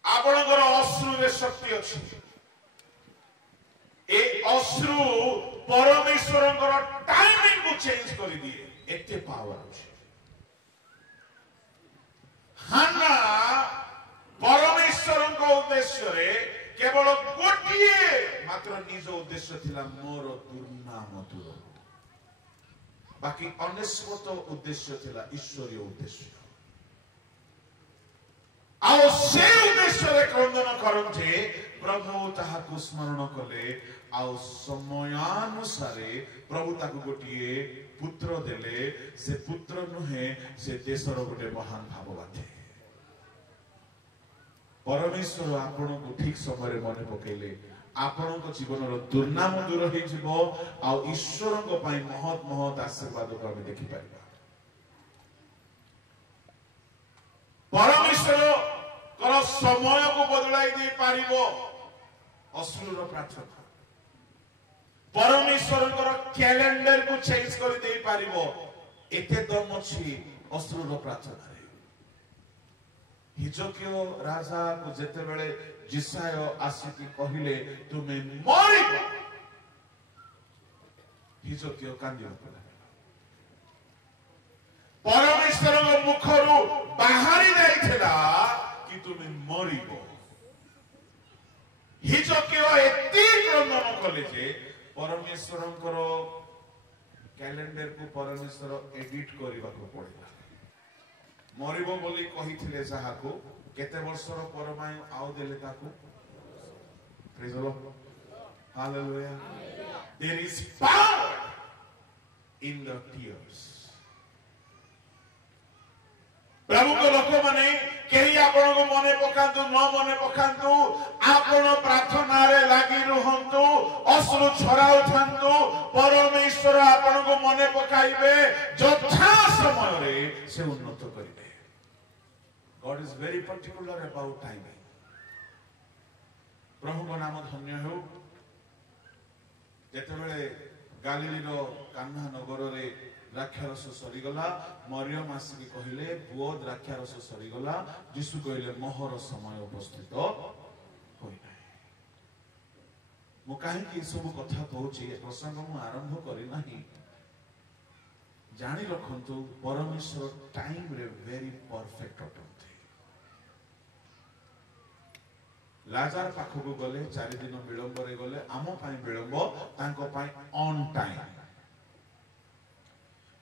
आपणकर अश्रु रे शक्ति अछि। ए अश्रु परमेश्वरकर टाइमिंग को चेंज कर दिए एते पावर अछि। हाना परमेश्वर उद्देश्य रे केवल गोटिए मात्र निज उद्देश्य थिला मोर दुर्नाम दूर। बाकी अनेश्वत उद्देश्य थिला ईश्वरीय उद्देश्य आओ से उद्देश्य रे क्रंदन करंते प्रभु ताहाकु स्मरण कले आओ समयानुसारे प्रभु ताकु गोटिए पुत्र देले से पुत्र नुहे से देशर गोटे महान भाववादी परमेश्वर आपण को ठीक समय मन पकेले आपण को जीवन रो दुर्नाम दूर हो जिवो आ ईश्वर को पई महत महत आशीर्वाद को हम देखि परिबा परमेश्वर कर समय को बदलाई दे पारिबो असुर प्रार्थना परमेश्वर कर कैलेंडर को चेंज कर दे पारिबो एते दम अछि असुर प्रार्थना हिजकियो राजा को जेते बेले जिसाय आसिकी कहिले तुमे मरिबो हिजकियो कांदियो परमेश्वर मुखरु बाहरी जाइथिला कि तुमे मरिबो हिजकियो एती क्रंदन कले जे परमेश्वरंकर कैलेंडर को परमेश्वर एडिट करबा को पड़िला मरिबो बोली कहिथिले जाहाको केते वर्षर परमायु आउ देले ताकू praise the Lord hallelujah there is power in the tears प्रभु को लोक माने केही आपण को मने पकांतु न मने पकांतु आपण प्रार्थना रे लागि रहंतु अश्रु छराउ थांतु परमेश्वर आपण को मने पकाइबे जथा समय रे से उन्नत करिबे God is very particular about timing. प्रभु को नाम धन्य हो जेतेबेले गालिली रो कान्हा नगर रे द्राक्षारस सरीगला मरियम आसिकी कहिले पुओ द्राक्षारस सरीगला यीशु कहिले मोहर समय उपस्थित होई नाही मु काहे कि सब कथा कहूची प्रसंग मु आरंभ करी नाही जानि रखंतु परमेश्वर टाइम रे वेरी परफेक्ट अटंती लाजार पाखको गले 4 दिन विलंब रे गले आमो पाई विलंब तांको पाई ऑन टाइम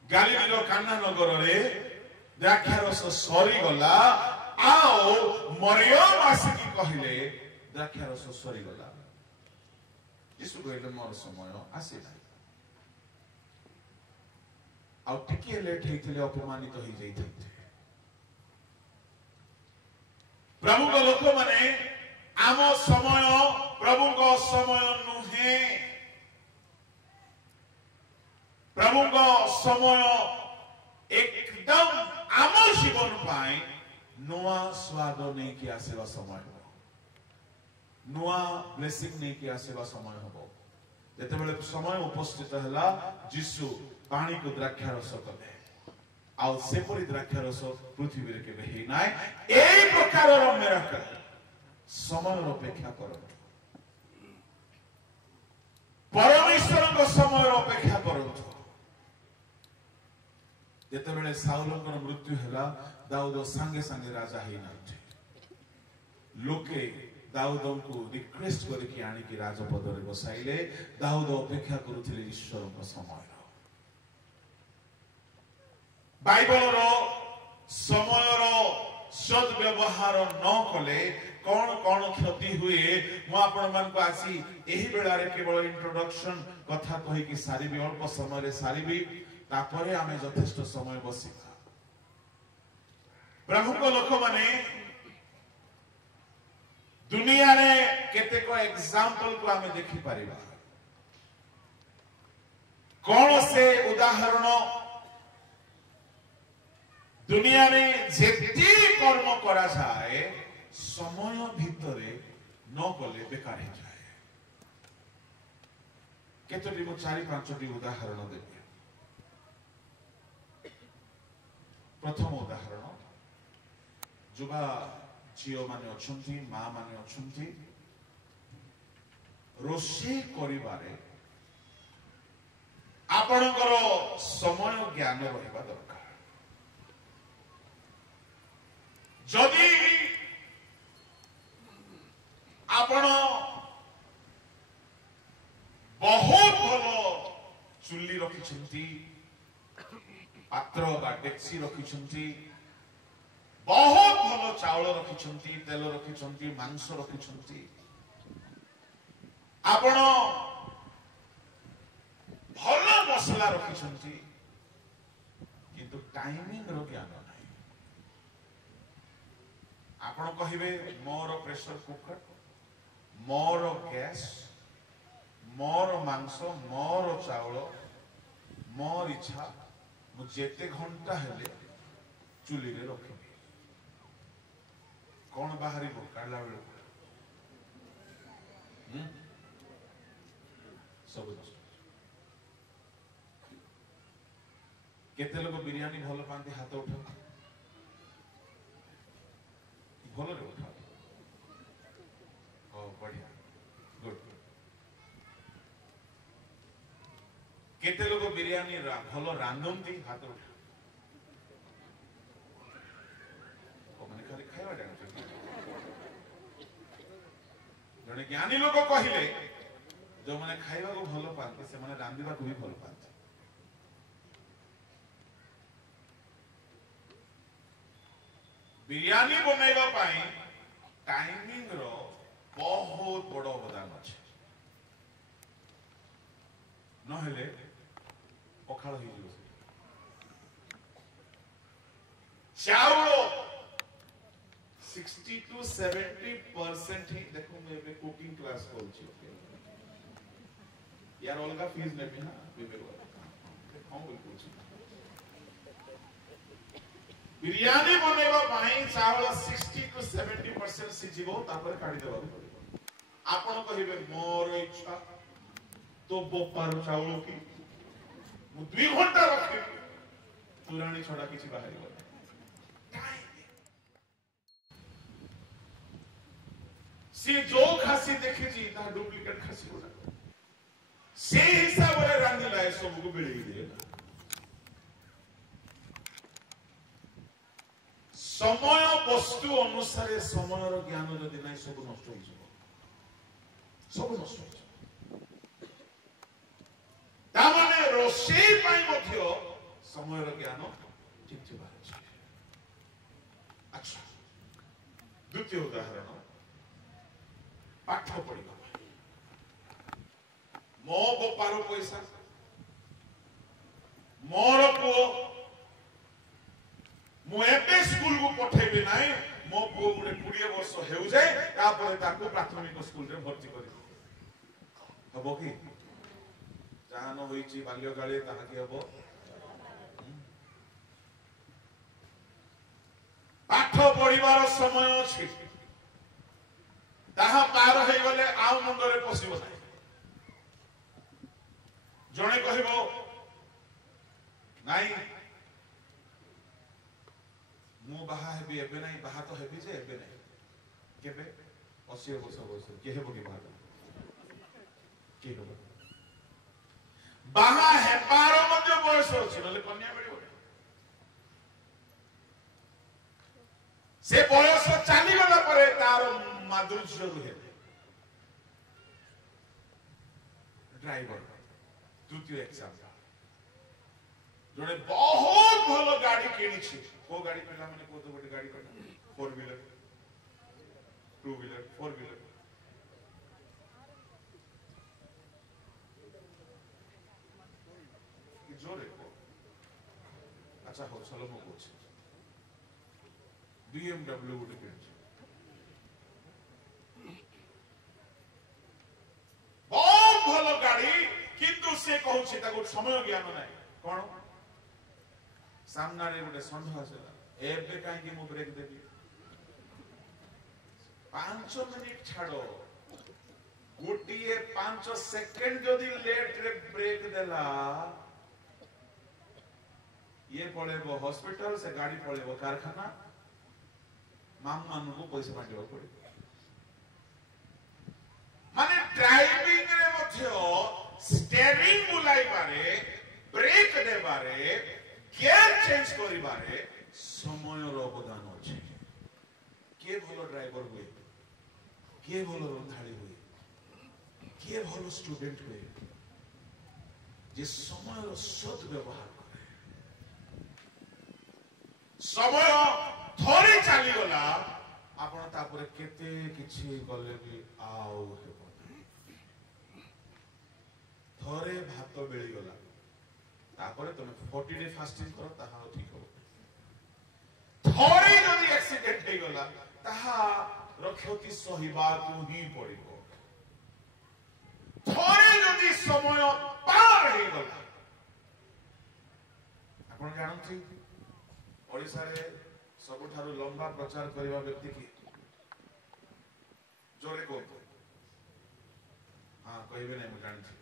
गालिली रो कान्हा नगर रे द्राक्षारस सरी गला आओ मरियम आसिकी कहिले द्राक्षारस सरी गला यीशु कहिले मोर समय आसी नाही आ टिके लेट हेतिले अपमानित हो जाइथि प्रभु को लोक माने आम समय प्रभु को समय नुहे प्रभु को समय एकदम आम जीवन पाई नुआ स्वाद नहीं कि आसेवा समय हो नुआ ब्लेसिंग नहीं कि आसेवा समय हो जेते बेले समय उपस्थित हला यीशु पानी को द्राक्षारस कले आउ सेपरी द्राक्षारस पृथ्वी रे केबे हे नाय एई प्रकार रो मिराकल समय अपेक्षा करो परमेश्वर को समय अपेक्षा करो जेते बेले साउलंकर मृत्यु हला दाऊद संगे संगे राजा हे नाथे लोके दाऊद को रिक्वेस्ट करी कि आनी कि राजपद रे बसाइले दाऊद अपेक्षा करूथिले ईश्वर को समय बाइबल रो समय रो सद व्यवहार न कले कौन कौन क्षति हुए मु आपण मान को आसी एही बेला रे केवल इंट्रोडक्शन कथा कहि कि सारीबी अल्प समय रे सारीबी तापरे आमे यथेष्ट समय बसिबा प्रभु को लोक माने दुनिया रे केते को एग्जांपल को आमे देखि परिबा कौन से उदाहरण दुनिया में जेती कर्म करा जाए समय भितरे न गले बेकार हो जाए केतोटी मु 4-5टी उदाहरण देबी प्रथम उदाहरण जुबा झियो माने अछंती मां माने अछंती रोषे करिबारे आपणकर समय ज्ञान रहिबा दरकार जदि आपण बहुत भलो चुल्ली रखिछंती पात्र बा डेक्सी रखिछंती बहुत भलो चावल रखिछंती तेल रखिछंती मांस रखिछंती आपण भलो मसला रखिछंती किंतु टाइमिंग रो ज्ञान नाही आपण कहिबे मोर प्रेशर कुकर मोर गैस मोर मांस मोर चावल मोर इच्छा मु जेते घंटा हेले चुली रे रखिबे कौन बाहरी को काला बेलो सब केते लोग बिरयानी भल पाती हाथ उठा भल रे उठा ओ बढ़िया गुड केते लोग बिरयानी भल रांधती हाथ उठा मैंने खाली खाଇବା ଜାଣିଛନ୍ତି ଜଣେ ଜ୍ଞାନୀ ଲୋକ କହିଲେ ଯୋଉମାନେ ଖାଇବାକୁ ଭଲ ପାଆନ୍ତି ସେମାନେ ରାନ୍ଧିବାକୁ ବି ଭଲ ପାଆନ୍ତି ବିରିୟାନୀ ବନେଇବା ପାଇଁ ଟାଇମିଂ ର ବହୁତ ବଡ଼ ଅବଦାନ ଅଛି ନହେଲେ ପଖାଳ ହେଇଯିବ ଚାଉଳ 60 to 70% ही देखो मैं भी कुकिंग क्लास करूची यार अलगा फीस नेबी ना हम बिल्कुल बिरयानी बनेबा पाई चावल 60 to 70% सिजिबो तापर काढी देबा पड़िबो आपण कहिबे मोर इच्छा तो बोपार चावल की मु 2 घंटा रखी तुरानी छोड़ा किछि बाहरी गला सी जो खासी देखी ता डुप्लीकेट खासी हो से हिसाब रे रांधी लाए सब को बेली दे समय वस्तु अनुसार समय रो ज्ञान जदि नै सब नष्ट हो जिवो सब नष्ट हो जिवो ता माने रोषेई पई मध्य समय रो ज्ञान ठीक थिबा अच्छा द्वितीय उदाहरण पाठ पढ़ा मो बापार पैसा मोर पुओ मुझे स्कूल को पठेबी ना मो पुओ गोटे 20 वर्ष हो जाए प्राथमिक स्कूल रे भर्ती कर हम कि जहाँ न होइछि बाल्यकाले ताहा कि हबो पाठ पढ़िबार समय अछि ताहा पार हो गले आउ मुंडरे पसिबो नाही जणे कहिबो नाही मु बाहा हेबी एबे नाही बाहा तो हेबी जे एबे नाही केबे 80 वर्ष के हेबो कि बाहा के हेबो बाहा हेबार मध्ये बयस अछि नले कन्या मिलिबो से बयस चाली गला परे तार माधुर्य रुहे ड्राइवर द्वितीय एग्जाम्पल जोड़े बहुत भलो गाड़ी किनी को गाड़ी पिला माने को तो गोटे गाड़ी कर 4 व्हीलर 2 व्हीलर 4 व्हीलर जोरे अच्छा हो चलो मो कुछ BMW गोटे किनी बहुत भलो गाड़ी किंतु से कहूछि ताको समय ज्ञान नै कोन सामना रे गोटे संध आसेला एबे काहे कि मु ब्रेक देबी 5 मिनिट छाड़ो गोटिए 5 सेकंड जदी लेट रे ब्रेक देला ये पळेबो हॉस्पिटल से गाड़ी पळेबो कारखाना मामू को पैसा बांटिबा पड़े माने ड्राइविंग रे मध्य स्टीयरिंग बुलाई बारे ब्रेक दे बारे गियर चेंज करी बारे समय रो अवदान अछि के भलो ड्राइवर हुए के भलो रंधाड़ी हुए के भलो स्टूडेंट हुए जे समय रो सद व्यवहार करे समय थोड़ी चली गला आपण तापर केते किछि गले भी आउ हेबो थोड़े भात बेली गला तापर तुम 40 डे फास्टिंग करो ताहा ठीक हो थोड़े जदि एक्सीडेंट हे गला ताहा रक्षति सहिबा को ही पड़िबो थोड़े जदि समय पार हे गला आपण जानथि ओडिसा रे सबुठारु लंबा प्रचार करबा व्यक्ति की जोरे को हां कहबे नै म जानथि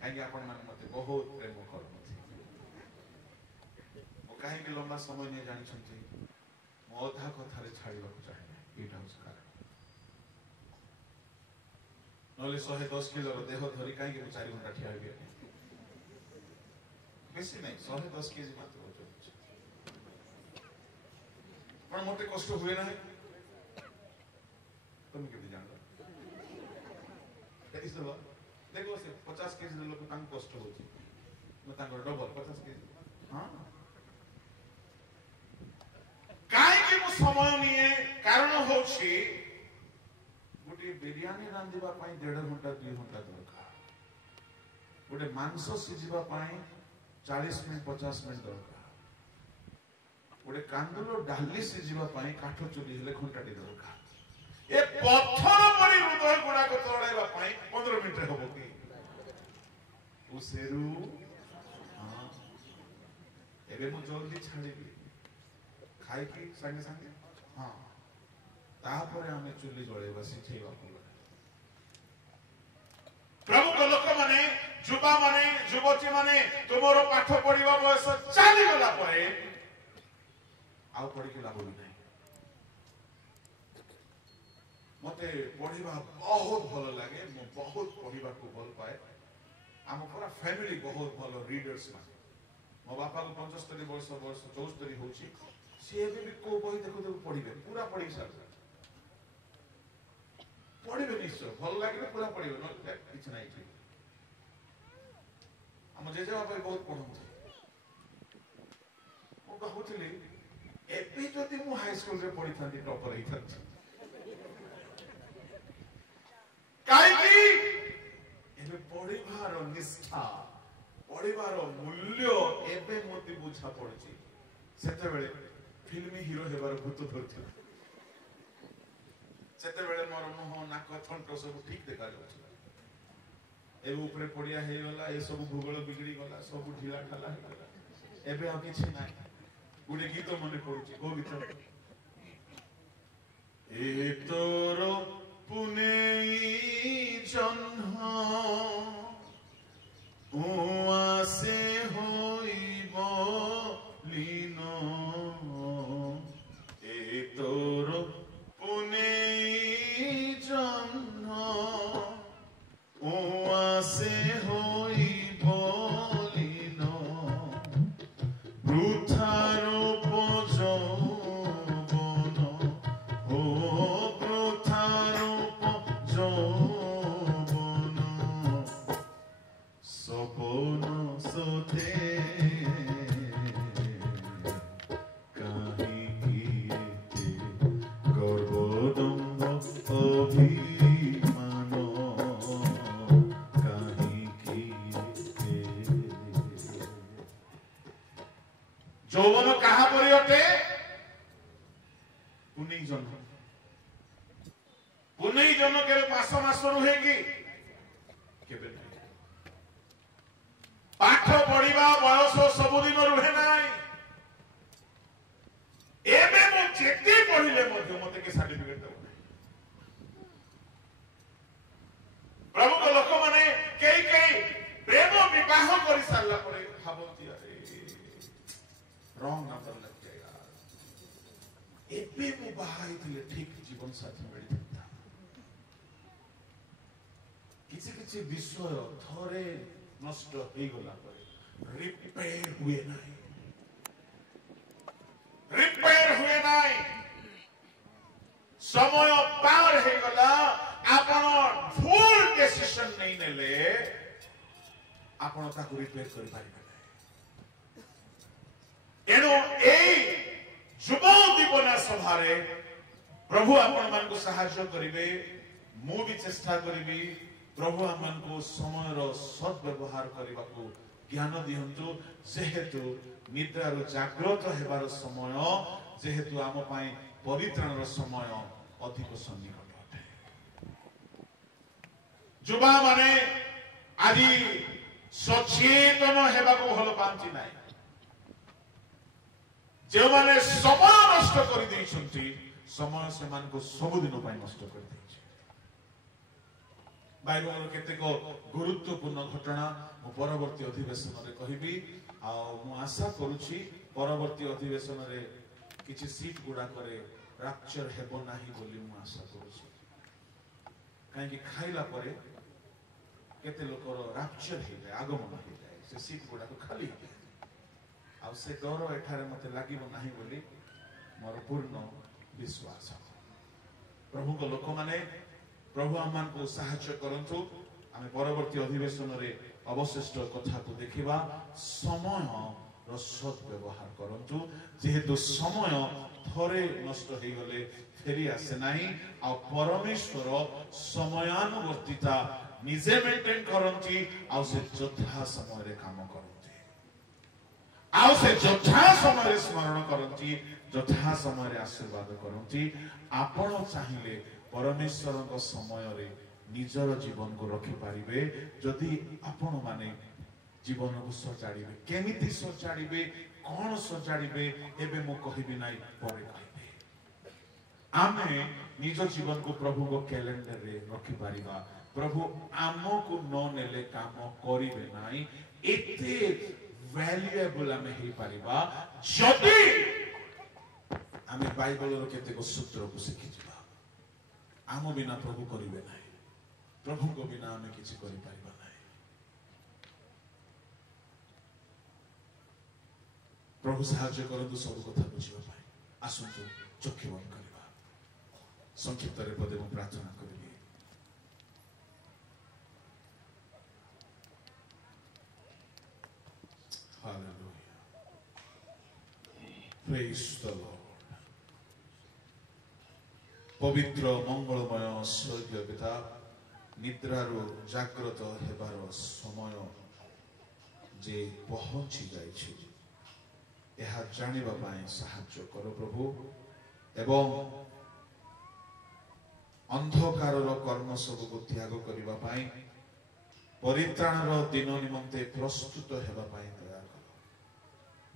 काहे आपण मन मते बहुत प्रेम करथि ओ काहे कि लंबा समय नै जानि छथि म अधा कथा रे छाड़ीबा को चाहे एटा उस कारण नले 110 किलो रो देह धरि काहे कि 4 घंटा ठिया होबे बेसी नै 110 केजी मात्र पण मोटे कष्ट हुए ना तुम के जान दैट इज द देखो से 50 केजी लोग तांग कष्ट होची न तांग डबल 50 केजी हां काहे कि मु समय निए कारण होची गुटी बिरयानी रांधिबा पई 1.5 घंटा 2 घंटा दरकार गुटे मांस सिजिबा पई 40 मिनिट 50 मिनिट दरकार गोटे कांदुलो डाली सिजिबा पाई काठ चुली हेले घंटाटी दरकार ए पत्थर परी हृदय गुडा को तोड़ाइबा पाई 15 मिनिट होबो की उसेरु हां एबे मु जल्दी छाड़ीबी खाई की संगे संगे हां तापर हमें चुली जळेबा सिखेबा पड़े प्रभु को लोक माने युवा माने युवती माने तुमरो पाठ पढिबा बयस चाली गला परे आउ पढ़ी के लाभ भी नहीं मते पढ़िबा बहुत भल लगे मो बहुत पढ़िबा को भल पाए हम पूरा फैमिली बहुत भल रीडर्स मा मो बापा को 75 वर्ष 74 होची से भी को बही देखो तो पढ़िबे पूरा पढ़ी सर पढ़िबे निश्चय भल लागे पूरा पढ़िबे न किछ नहीं ठीक हम जेजे बापा बहुत पढ़ंती मो कहउतली एपी जदि मु हाई स्कूल रे पढ़ी थांती टॉपर ही थांती काहे कि एबे पढ़िबार निष्ठा पढ़िबार मूल्य एबे मोती बुझा पड़छि सेते बेले फिल्मी हीरो हेबार भूत धरथि सेते बेले मोर मुह नाक थंट सब ठीक देखा जाउछि एबे ऊपर पड़िया हे गला ए सब भूगोल बिगड़ी गला सब ढिला ढाला हे गला एबे आ किछि नाही गुडे गीत मने पड़ुछि ओ गीत ए तोर पुनेई जन्म उआसे होइब लीन ए तोर पुनेई जन्म उआसे होइब लीन वृथार যৌবন কাহা পরি অটে পুনেই জন্ম কেবে মাস রুহে কি কেবে নাই পাঠ পড়িবা বয়স ସବୁদিନ রুহে নাই এবে মু যেতে পড়িলে মধ্যে মতে কে সার্টিফিকেট দেব প্রভু को লোক মানে কেই প্রেম বিবাহ কৰি সারলা পরে ভাবতি আরে रॉन्ग नंबर लग जाएगा एबे मु बाहाई थिले ठीक जीवन साथी मिल था किछि विषय थोरे नष्ट हे गला परे रिपेयर हुए नाही समय पार हे गला आपण भूल डिसीजन नहीं नेले आपण ताको रिपेयर करि पारिबे एनो एई ଯୁବ ଉଦ୍ଦୀପନା ସଭାରେ ପ୍ରଭୁ ଆପଣମାନଙ୍କୁ ସାହାଯ୍ୟ କରିବେ। ମୁଁ ବି ଚେଷ୍ଟା କରିବି ପ୍ରଭୁ ଆମମାନଙ୍କୁ ସମୟର ସଦ୍ବ୍ୟବହାର କରିବାକୁ ଜ୍ଞାନ ଦିଅନ୍ତୁ। ଯେହେତୁ ନିଦ୍ରାରୁ ଜାଗ୍ରତ ହେବାର ସମୟ, ଯେହେତୁ ଆମ ପାଇଁ ପରିତ୍ରାଣର ସମୟ ଅଧିକ ସନ୍ନିକଟ ଅଟେ। ଯୁବା ମାନେ ଆଜି ସଚେତନ ହେବାକୁ ଭଲ ପାଆନ୍ତି ନାହିଁ। ଯେଉଁମାନେ ସମୟ ନଷ୍ଟ କରିଦେଇଛନ୍ତି, ସମୟ ସେମାନଙ୍କୁ ସବୁଦିନ ପାଇଁ ନଷ୍ଟ କରିଦେଇଛି। ବାଇବଲର କେତେକ ଗୁରୁତ୍ୱପୂର୍ଣ୍ଣ ଘଟଣା ମୁଁ ପରବର୍ତ୍ତୀ ଅଧିବେଶନରେ କହିବି। ଆଉ ମୁଁ ଆଶା କରୁଛି ପରବର୍ତ୍ତୀ ଅଧିବେଶନରେ କିଛି ସିଟ୍ ଗୁଡାକରେ ରାପଚର ହେବ ନାହିଁ ବୋଲି ମୁଁ ଆଶା କରୁଛି। କାହିଁକି ଖାଇଲା ପରେ କେତେ ଲୋକର ରାପଚର ହେଇଯାଏ, ଆଗମନ ହେଇଯାଏ, ସେ ସିଟ୍ ଗୁଡାକ ଖାଲି ହେଇଯାଏ। ଆଉ ସେ ଡର ଏଠାରେ ମତେ ଲାଗିବ ନାହିଁ ବୋଲି ମୋର ପୂର୍ଣ୍ଣ ବିଶ୍ୱାସ। ପ୍ରଭୁଙ୍କ ଲୋକମାନେ, ପ୍ରଭୁ ଆମମାନଙ୍କୁ ସାହାଯ୍ୟ କରନ୍ତୁ। ଆମେ ପରବର୍ତ୍ତୀ ଅଧିବେଶନରେ ଅବଶିଷ୍ଟ କଥାକୁ ଦେଖିବା। ସମୟର ସଦ୍ବ୍ୟବହାର କରନ୍ତୁ। ଯେହେତୁ ସମୟ ଥରେ ନଷ୍ଟ ହେଇଗଲେ ଫେରି ଆସେ ନାହିଁ। ଆଉ ପରମେଶ୍ୱର ସମୟାନୁବର୍ତ୍ତିତା ନିଜେ ମେଣ୍ଟେନ କରନ୍ତି। ଆଉ ସେ ଯଥା ସମୟରେ କାମ କରନ୍ତି। ଆଉ ସେ ଯଥା ସମୟରେ ସ୍ମରଣ କରନ୍ତି, ଯଥା ସମୟରେ ଆଶୀର୍ବାଦ କରନ୍ତି। ଆପଣ ଚାହିଁଲେ ପରମେଶ୍ୱରଙ୍କ ସମୟରେ ନିଜର ଜୀବନକୁ ରଖିପାରିବେ ଯଦି ଆପଣ ମାନେ ଜୀବନକୁ ସଜାଡ଼ିବେ। କେମିତି ସଜାଡ଼ିବେ, କଣ ସଜାଡ଼ିବେ, ଏବେ ମୁଁ କହିବି ନାହିଁ, ପରେ କହିବି। ଆମେ ନିଜ ଜୀବନକୁ ପ୍ରଭୁଙ୍କ କ୍ୟାଲେଣ୍ଡରରେ ରଖିପାରିବା। ପ୍ରଭୁ ଆମକୁ ନ ନେଲେ କାମ କରିବେ ନାହିଁ। ଏତେ ଭ୍ୟାଲୁଏବଲ ଆମେ ହେଇପାରିବା ଯଦି ଆମେ ବାଇବଲର କେତେକ ସୂତ୍ରକୁ ଶିଖିଯିବା। ଆମ ବିନା ପ୍ରଭୁ କରିବେ ନାହିଁ। ପ୍ରଭୁଙ୍କ ବିନା ଆମେ କିଛି କରିପାରିବା ନାହିଁ। ପ୍ରଭୁ ସାହାଯ୍ୟ କରନ୍ତୁ ସବୁ କଥା ବୁଝିବା ପାଇଁ। ଆସନ୍ତୁ ଚକ୍ଷୁ ବନ୍ଦ କରିବା। ସଂକ୍ଷିପ୍ତରେ ପଦେ ମୁଁ ପ୍ରାର୍ଥନା କରିବି। Hallelujah. Praise the Lord. ପବିତ୍ର ମଙ୍ଗଳମୟ ସ୍ୱର୍ଗୀୟ ପିତା, ନିଦ୍ରାରୁ ଜାଗ୍ରତ ହେବାର ସମୟ ଯେ ପହଞ୍ଚି ଯାଇଛି, ଏହା ଜାଣିବା ପାଇଁ ସାହାଯ୍ୟ କର ପ୍ରଭୁ। ଏବଂ ଅନ୍ଧକାରର କର୍ମ ସବୁକୁ ତ୍ୟାଗ କରିବା ପାଇଁ, ପରିତ୍ରାଣର ଦିନ ନିମନ୍ତେ ପ୍ରସ୍ତୁତ ହେବା ପାଇଁ ଦୟା କର।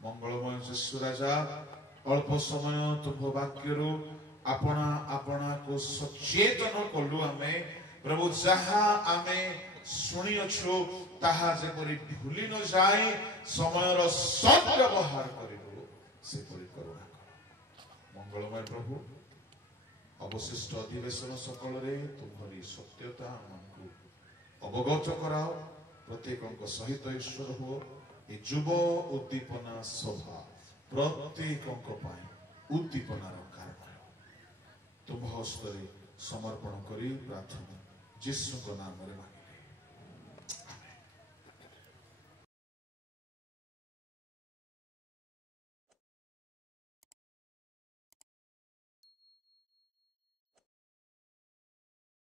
ମଙ୍ଗଳମୟ ଯୀଶୁ ରାଜା, ଅଳ୍ପ ସମୟ ତୁମ୍ଭ ବାକ୍ୟରୁ ଆପଣାକୁ ସଚେତନ କଲୁ। ଆମେ ପ୍ରଭୁ ଯାହା ଆମେ ଶୁଣିଅଛୁ ତାହା ଯେପରି ଭୁଲି ନ ଯାଇ ସମୟର ସଦ୍ବ୍ୟବହାର କରିବୁ, ସେପରି କରୁଣା କର। ମଙ୍ଗଳମୟ ପ୍ରଭୁ, ଅବଶିଷ୍ଟ ଅଧିବେଶନ ସକଳରେ ତୁମରି ସତ୍ୟତା ଆମକୁ ଅବଗତ କରାଅ। ପ୍ରତ୍ୟେକଙ୍କ ସହିତ ଈଶ୍ୱର ହୁଅ। ଏ ଯୁବ ଉଦ୍ଦୀପନା ସଭା ପ୍ରତ୍ୟେକଙ୍କ ପାଇଁ ଉଦ୍ଦୀପନାର କାରଣ ତୁମ ହସ୍ତରେ ସମର୍ପଣ କରି ପ୍ରାର୍ଥନା ଯୀଶୁଙ୍କ ନାମରେ ମାଗି